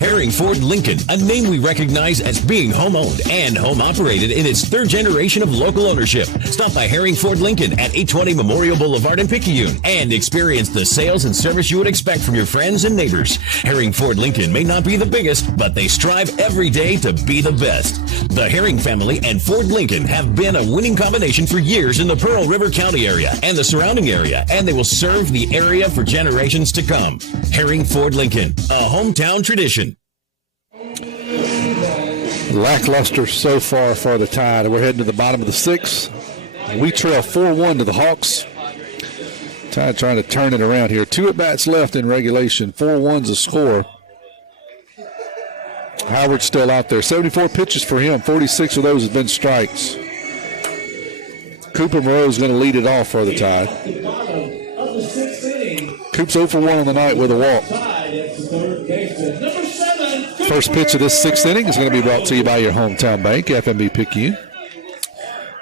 Herring Ford Lincoln, a name we recognize as being home-owned and home-operated in its third generation of local ownership. Stop by Herring Ford Lincoln at 820 Memorial Boulevard in Picayune and experience the sales and service you would expect from your friends and neighbors. Herring Ford Lincoln may not be the biggest, but they strive every day to be the best. The Herring family and Ford Lincoln have been a winning combination for years in the Pearl River County area and the surrounding area, and they will serve the area for generations to come. Herring Ford Lincoln, a hometown tradition. Lackluster so far for the Tide. We're heading to the bottom of the sixth. We trail 4-1 to the Hawks. Tide trying to turn it around here. 2 at-bats left in regulation. 4-1's the score. Howard's still out there. 74 pitches for him. 46 of those have been strikes. Cooper Moreau is going to lead it off for the Tide. Coop's 0 for 1 on the night with a walk. First pitch of this sixth inning is going to be brought to you by your hometown bank, FMB Picayune.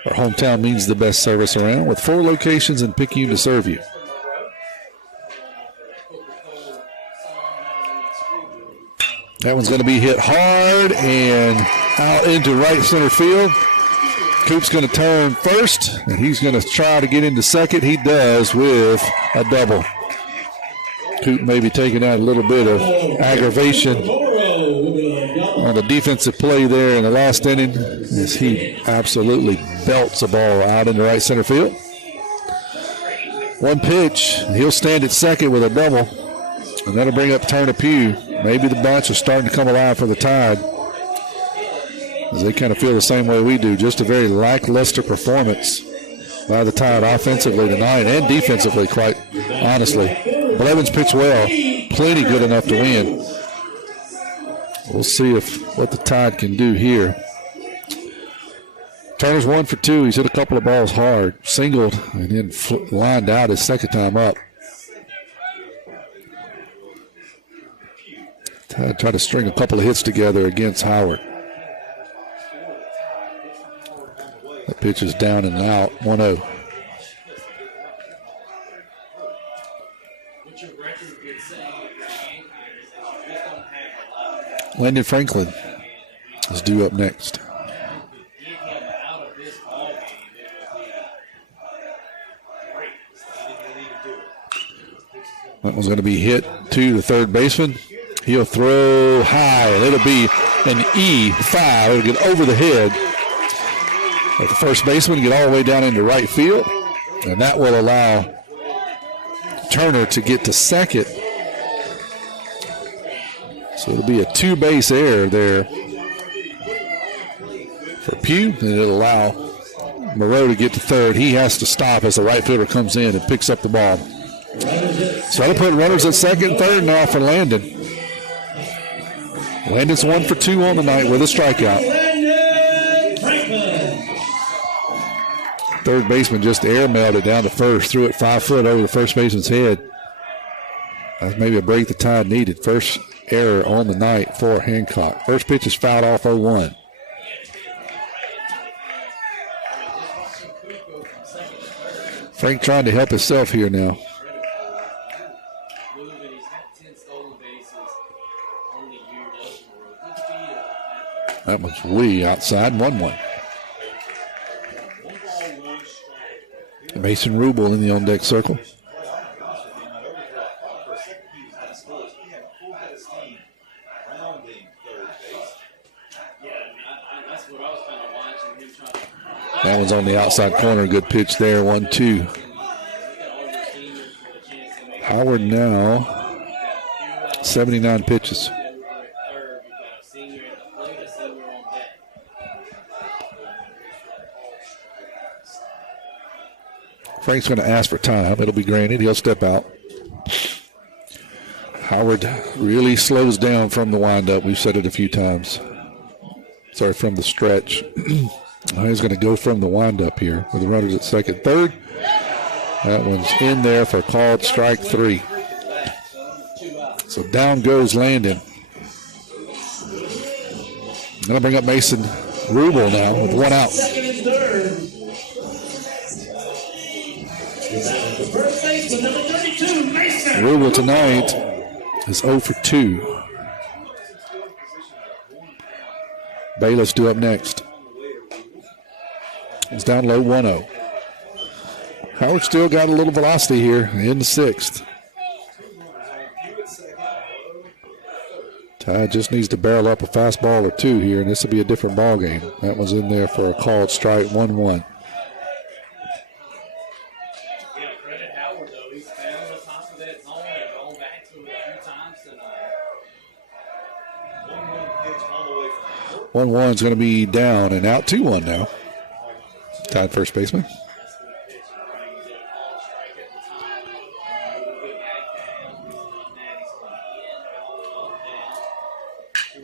Our hometown means the best service around, with 4 locations in Picayune to serve you. That one's going to be hit hard and out into right center field. Coop's going to turn first, and he's going to try to get into second. He does with a double. Coop may be taking out a little bit of aggravation on the defensive play there in the last inning as he absolutely belts a ball out into right center field. One pitch, and he'll stand at second with a double, and that'll bring up Turner Pugh. Maybe the bunch is starting to come alive for the Tide as they kind of feel the same way we do. Just a very lackluster performance by the Tide offensively tonight and defensively, quite honestly. Blevins pitched well, plenty good enough to win. We'll see what the Tide can do here. Turner's 1 for 2. He's hit a couple of balls hard, singled, and then lined out his second time up. Tide tried to string a couple of hits together against Howard. That pitch is down and out, 1-0. Landon Franklin is due up next. That one's going to be hit to the third baseman. He'll throw high, and it'll be an E5. It'll get over the head of the first baseman, get all the way down into right field, and that will allow Turner to get to second. So it'll be a 2-base error there for Pugh, and it'll allow Moreau to get to third. He has to stop as the right fielder comes in and picks up the ball. So that'll put runners at second and third now for Landon. Landon's 1 for 2 on the night with a strikeout. Third baseman just airmailed it down to first, threw it 5 foot over the first baseman's head. That's maybe a break the Tide needed. First error on the night for Hancock. First pitch is fouled off 0-1. Frank trying to help himself here now. That one's way outside, 1-1. Mason Rubel in the on-deck circle. That one's on the outside corner. Good pitch there, 1-2. Howard now, 79 pitches. Frank's going to ask for time. It'll be granted. He'll step out. Howard really slows down from the windup. We've said it a few times. Sorry, from the stretch. He's going to go from the windup here with the runners at second, third. That one's in there for a called strike 3. So down goes Landon. Going to bring up Mason Rubel now with 1 out. Rubel tonight is 0 for 2. Bailiff's due up next. He's down low, 1-0. Howard still got a little velocity here in the 6th. Tide just needs to barrel up a fastball or 2 here, and this will be a different ball game. That one's in there for a called strike, 1-1. One's going to be down and out, 2-1 now. Tide first baseman.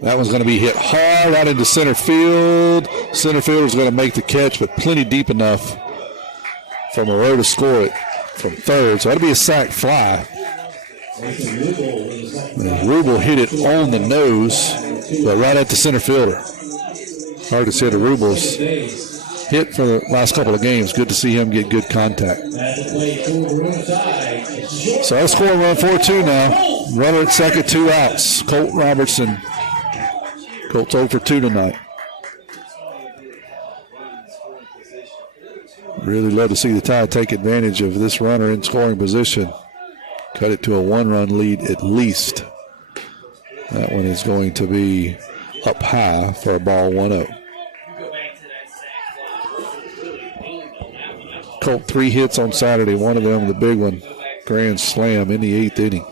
That one's going to be hit hard out into center field. Center fielder's going to make the catch, but plenty deep enough for Moreau to score it from third. So that'll be a sac fly. Rubel hit it on the nose, but right at the center fielder. Hard to say the Rubel's hit for the last couple of games. Good to see him get good contact. So that's scoring run 4-2 now. Runner at second, 2 outs. Colt Robertson. Colts 0 for 2 tonight. Really love to see the Tide take advantage of this runner in scoring position. Cut it to a 1-run lead at least. That one is going to be up high for a ball, 1-0. Colt 3 hits on Saturday, one of them the big one, grand slam in the 8th inning.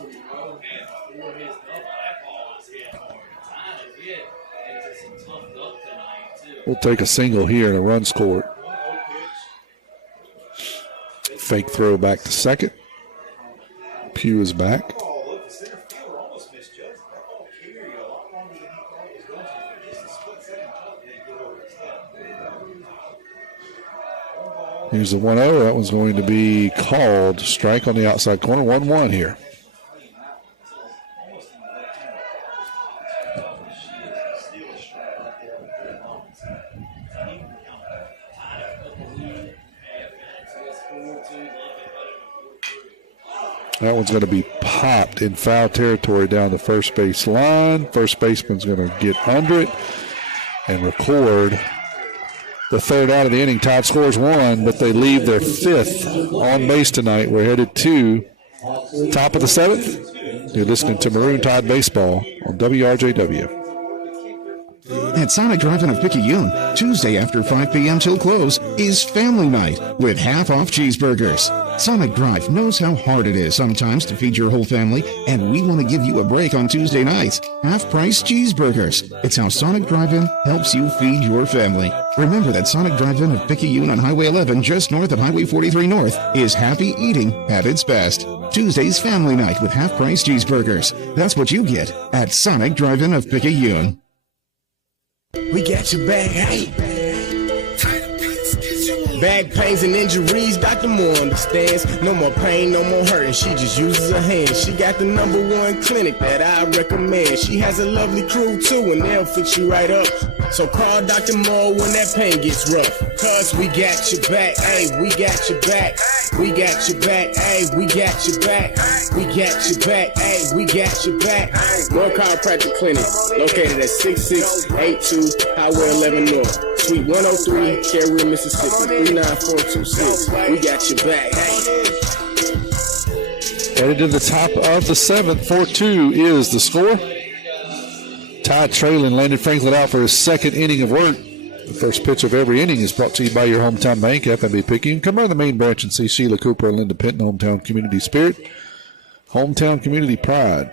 We'll take a single here and a run scored. Fake throw back to second. Pugh is back. Here's the 1-0. That one's going to be called. Strike on the outside corner. 1-1 here. That one's going to be popped in foul territory down the first base line. First baseman's going to get under it and record the third out of the inning. Tide scores 1, but they leave their 5th on base tonight. We're headed to top of the 7th. You're listening to Maroon Tide Baseball on WRJW. At Sonic Drive-In of Picayune, Tuesday after 5 p.m. till close is Family Night with half-off cheeseburgers. Sonic Drive knows how hard it is sometimes to feed your whole family, and we want to give you a break on Tuesday nights. Half-price cheeseburgers. It's how Sonic Drive-In helps you feed your family. Remember that Sonic Drive-In of Picayune on Highway 11 just north of Highway 43 North is happy eating at its best. Tuesday's Family Night with half-price cheeseburgers. That's what you get at Sonic Drive-In of Picayune. We got your back, hey. Back pains and injuries, Dr. Moore understands. No more pain, no more hurting. She just uses her hands. She got the #1 clinic that I recommend. She has a lovely crew too, and they'll fix you right up. So call Dr. Moore when that pain gets rough. Cause we got your back, hey, we got your back. We got your back, hey, we got your back. We got your back, hey, we got your back. Moore Chiropractic Clinic, located at 6682 Highway 11 North, Suite 103, Carrier, Mississippi, 39426. We got your back, hey. Headed to the top of the 7th. 4-2 is the score. Tide trailing. Landon Franklin out for his 2nd inning of work. The first pitch of every inning is brought to you by your hometown bank, FNB Picayune. Come by the main branch and see Sheila Cooper and Linda Pinton, hometown community spirit, hometown community pride.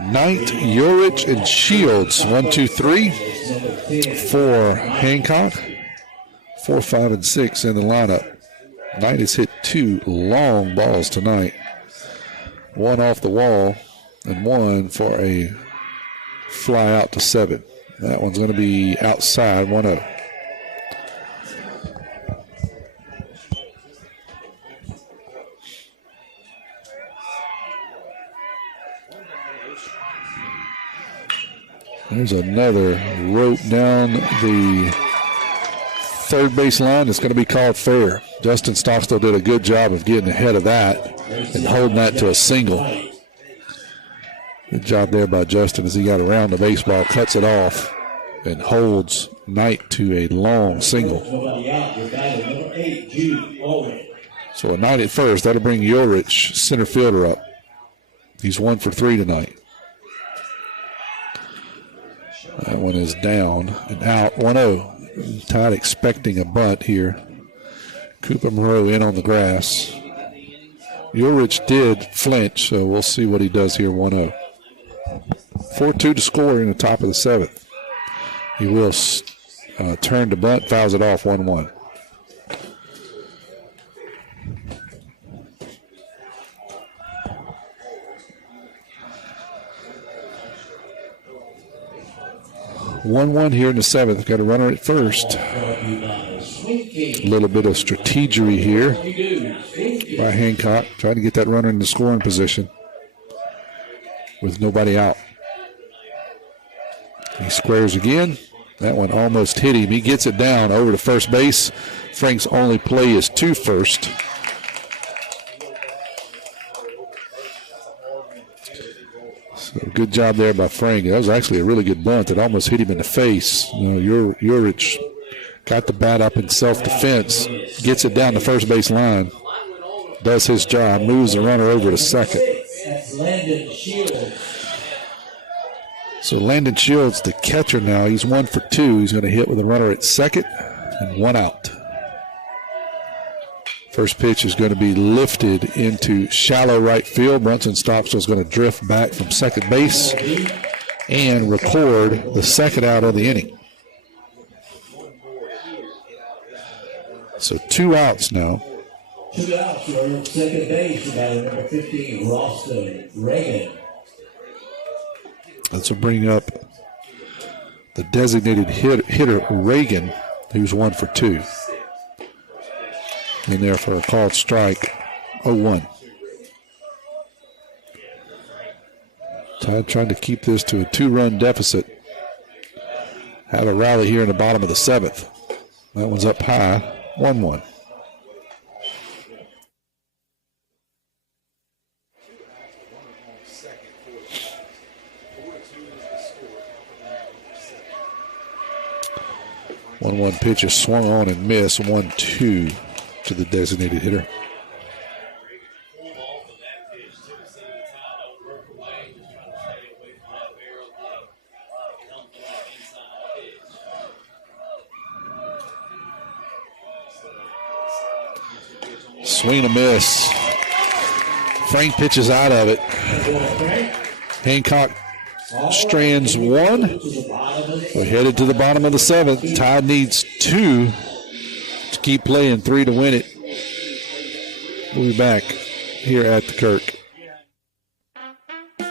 Knight, Urich, and Shields. 1, 2, 3 for Hancock. 4, 5, and 6 in the lineup. Knight has hit 2 long balls tonight. 1 off the wall and 1 for a fly out to 7. That one's going to be outside, 1-0. There's another rope down the third base line. It's going to be called fair. Justin Stockstill did a good job of getting ahead of that and holding that to a single. Good job there by Justin as he got around the baseball, cuts it off, and holds Knight to a long single. So a Knight at first. That'll bring Urich, center fielder, up. He's 1 for 3 tonight. That one is down and out. 1-0. Tide expecting a bunt here. Cooper Moreau in on the grass. Urich did flinch, so we'll see what he does here. 1-0. 4-2 to score in the top of the 7th. He will turn to bunt, fouls it off. 1-1. Here in the 7th. Got a runner at first. A little bit of strategery here by Hancock. Trying to get that runner in the scoring position with nobody out. He squares again. That one almost hit him. He gets it down over to first base. Frank's only play is to first. So good job there by Frank. That was actually a really good bunt that almost hit him in the face. Urich got the bat up in self-defense, gets it down the first base line, does his job, moves the runner over to second. So Landon Shields, the catcher now, he's 1 for 2. He's going to hit with a runner at second and 1 out. First pitch is going to be lifted into shallow right field. Brunson Stockstill is going to drift back from second base and record the second out of the inning. So 2 outs now. 2 outs for second base, number 15, Roston Reagan. This will bring up the designated hitter Reagan, who's 1 for 2. In there for a called strike, 0-1. Tide trying to keep this to a 2-run deficit. Had a rally here in the bottom of the 7th. That one's up high, 1-1. One pitch is swung on and missed. 1-2 to the designated hitter. Swing and a miss. Frank pitches out of it. Hancock strands 1. We're headed to the bottom of the 7th. Tide needs 2 to keep playing, 3 to win it. We'll be back here at the Kirk.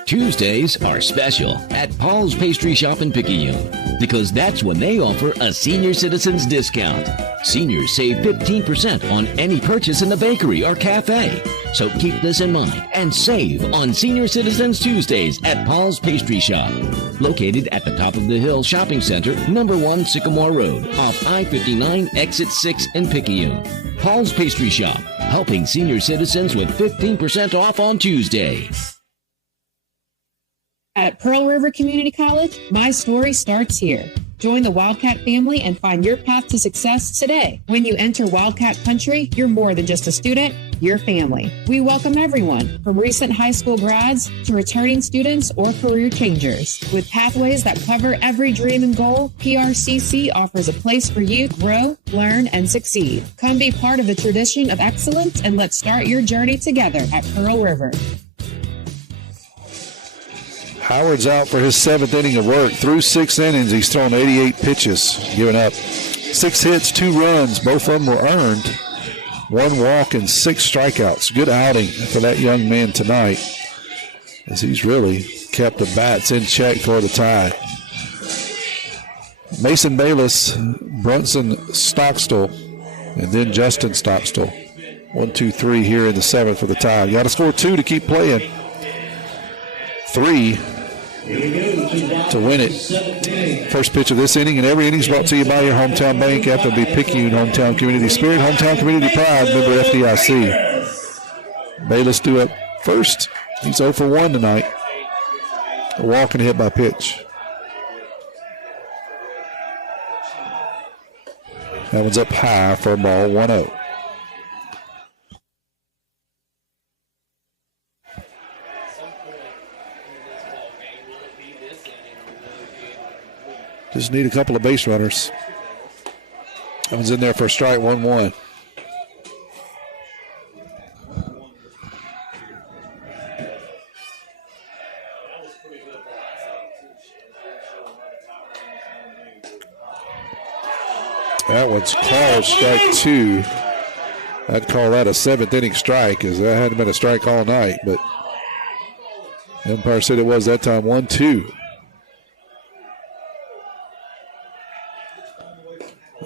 Tuesdays are special at Paul's Pastry Shop in Picayune because that's when they offer a senior citizens discount. Seniors save 15% on any purchase in the bakery or cafe. So keep this in mind and save on Senior Citizens Tuesdays at Paul's Pastry Shop. Located at the top of the hill shopping center, number 1 Sycamore Road, off I-59, exit 6 in Picayune. Paul's Pastry Shop, helping senior citizens with 15% off on Tuesday. At Pearl River Community College, my story starts here. Join the Wildcat family and find your path to success today. When you enter Wildcat Country, you're more than just a student, you're family. We welcome everyone, from recent high school grads to returning students or career changers. With pathways that cover every dream and goal, PRCC offers a place for you to grow, learn, and succeed. Come be part of the tradition of excellence and let's start your journey together at Pearl River. Howard's out for his 7th inning of work. Through 6 innings, he's thrown 88 pitches, giving up 6 hits, 2 runs. Both of them were earned. 1 walk and 6 strikeouts. Good outing for that young man tonight, as he's really kept the bats in check for the Tide. Mason Bayless, Brunson Stockstill, and then Justin Stockstill. 1, 2, 3 here in the 7th for the Tide. Got to score 2 to keep playing. 3 to win it. First pitch of this inning, and every inning is brought to you by your hometown bank, FNB Picayune, hometown community spirit, hometown community pride, member FDIC. Bayless due up first. He's 0 for 1 tonight. A walk and a hit by pitch. That one's up high for a ball, 1-0. Just need a couple of base runners. That one's in there for a strike, 1-1. That one's called strike 2. I'd call that a 7th inning strike, as that hadn't been a strike all night, but Empire said it was that time, 1-2.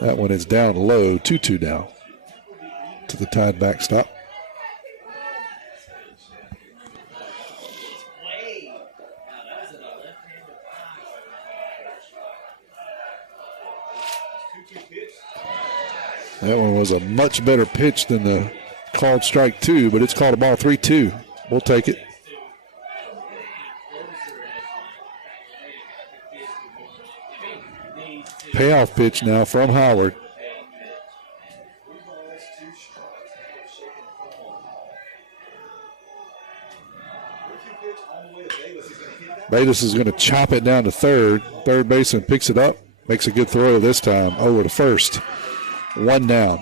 That one is down low, 2-2 now to the Tide backstop. That one was a much better pitch than the called strike 2, but it's called a ball 3-2. We'll take it. Payoff pitch now from Howard. Bayless is going to chop it down to third. Third baseman picks it up, makes a good throw this time over to first. 1 down.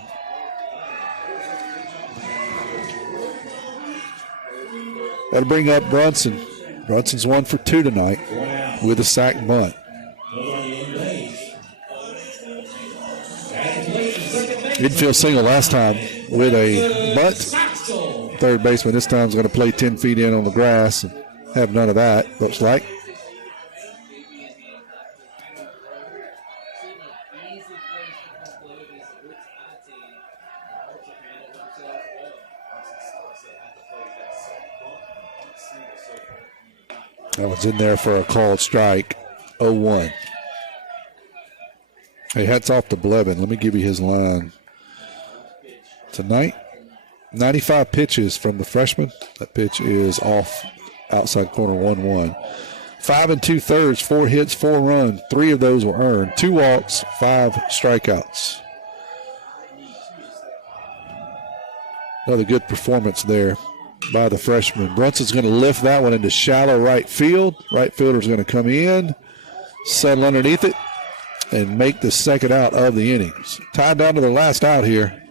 That'll bring up Brunson. Brunson's 1 for 2 tonight with a sack bunt. Infield single last time with a bunt. Third baseman this time is going to play 10 feet in on the grass and have none of that, looks like. That was in there for a called strike. 0-1. Hey, hats off to Blevin. Let me give you his line. Tonight, 95 pitches from the freshman. That pitch is off outside corner 1-1. 5 2/3, 4 hits, 4 runs. 3 of those were earned. 2 walks, 5 strikeouts. Another good performance there by the freshman. Brunson's going to lift that one into shallow right field. Right fielder's going to come in, settle underneath it, and make the second out of the innings. Tied down to their last out here.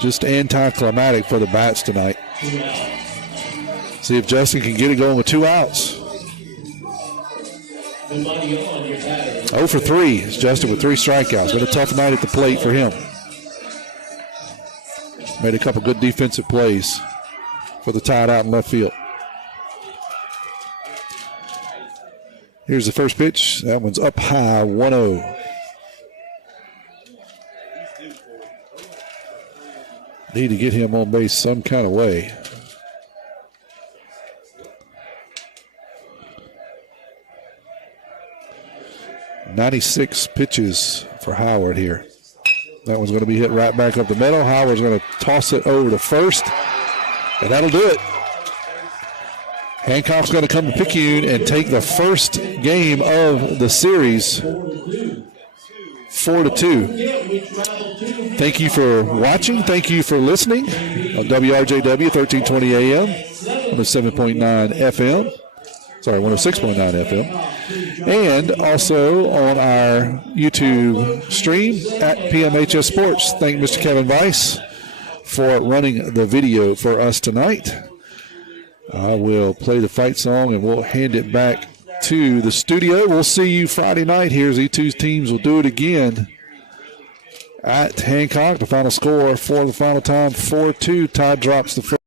Just anticlimactic for the bats tonight. See if Justin can get it going with 2 outs. 0 for 3 is Justin with 3 strikeouts. Been a tough night at the plate for him. Made a couple good defensive plays for the tied out in left field. Here's the first pitch. That one's up high, 1-0. Need to get him on base some kind of way. $96 pitches for Howard here. That one's going to be hit right back up the middle. Howard's going to toss it over to first, and that'll do it. Hancock's going to come to Picayune and take the first game of the series, 4-2. Thank you for watching. Thank you for listening on WRJW 1320 AM, 107.9 FM. Sorry, 106.9 FM. And also on our YouTube stream at PMHS Sports. Thank Mr. Kevin Weiss for running the video for us tonight. I will play the fight song and we'll hand it back to the studio. We'll see you Friday night here as E2's teams will do it again at Hancock. The final score for the final time, 4-2. Todd drops the first.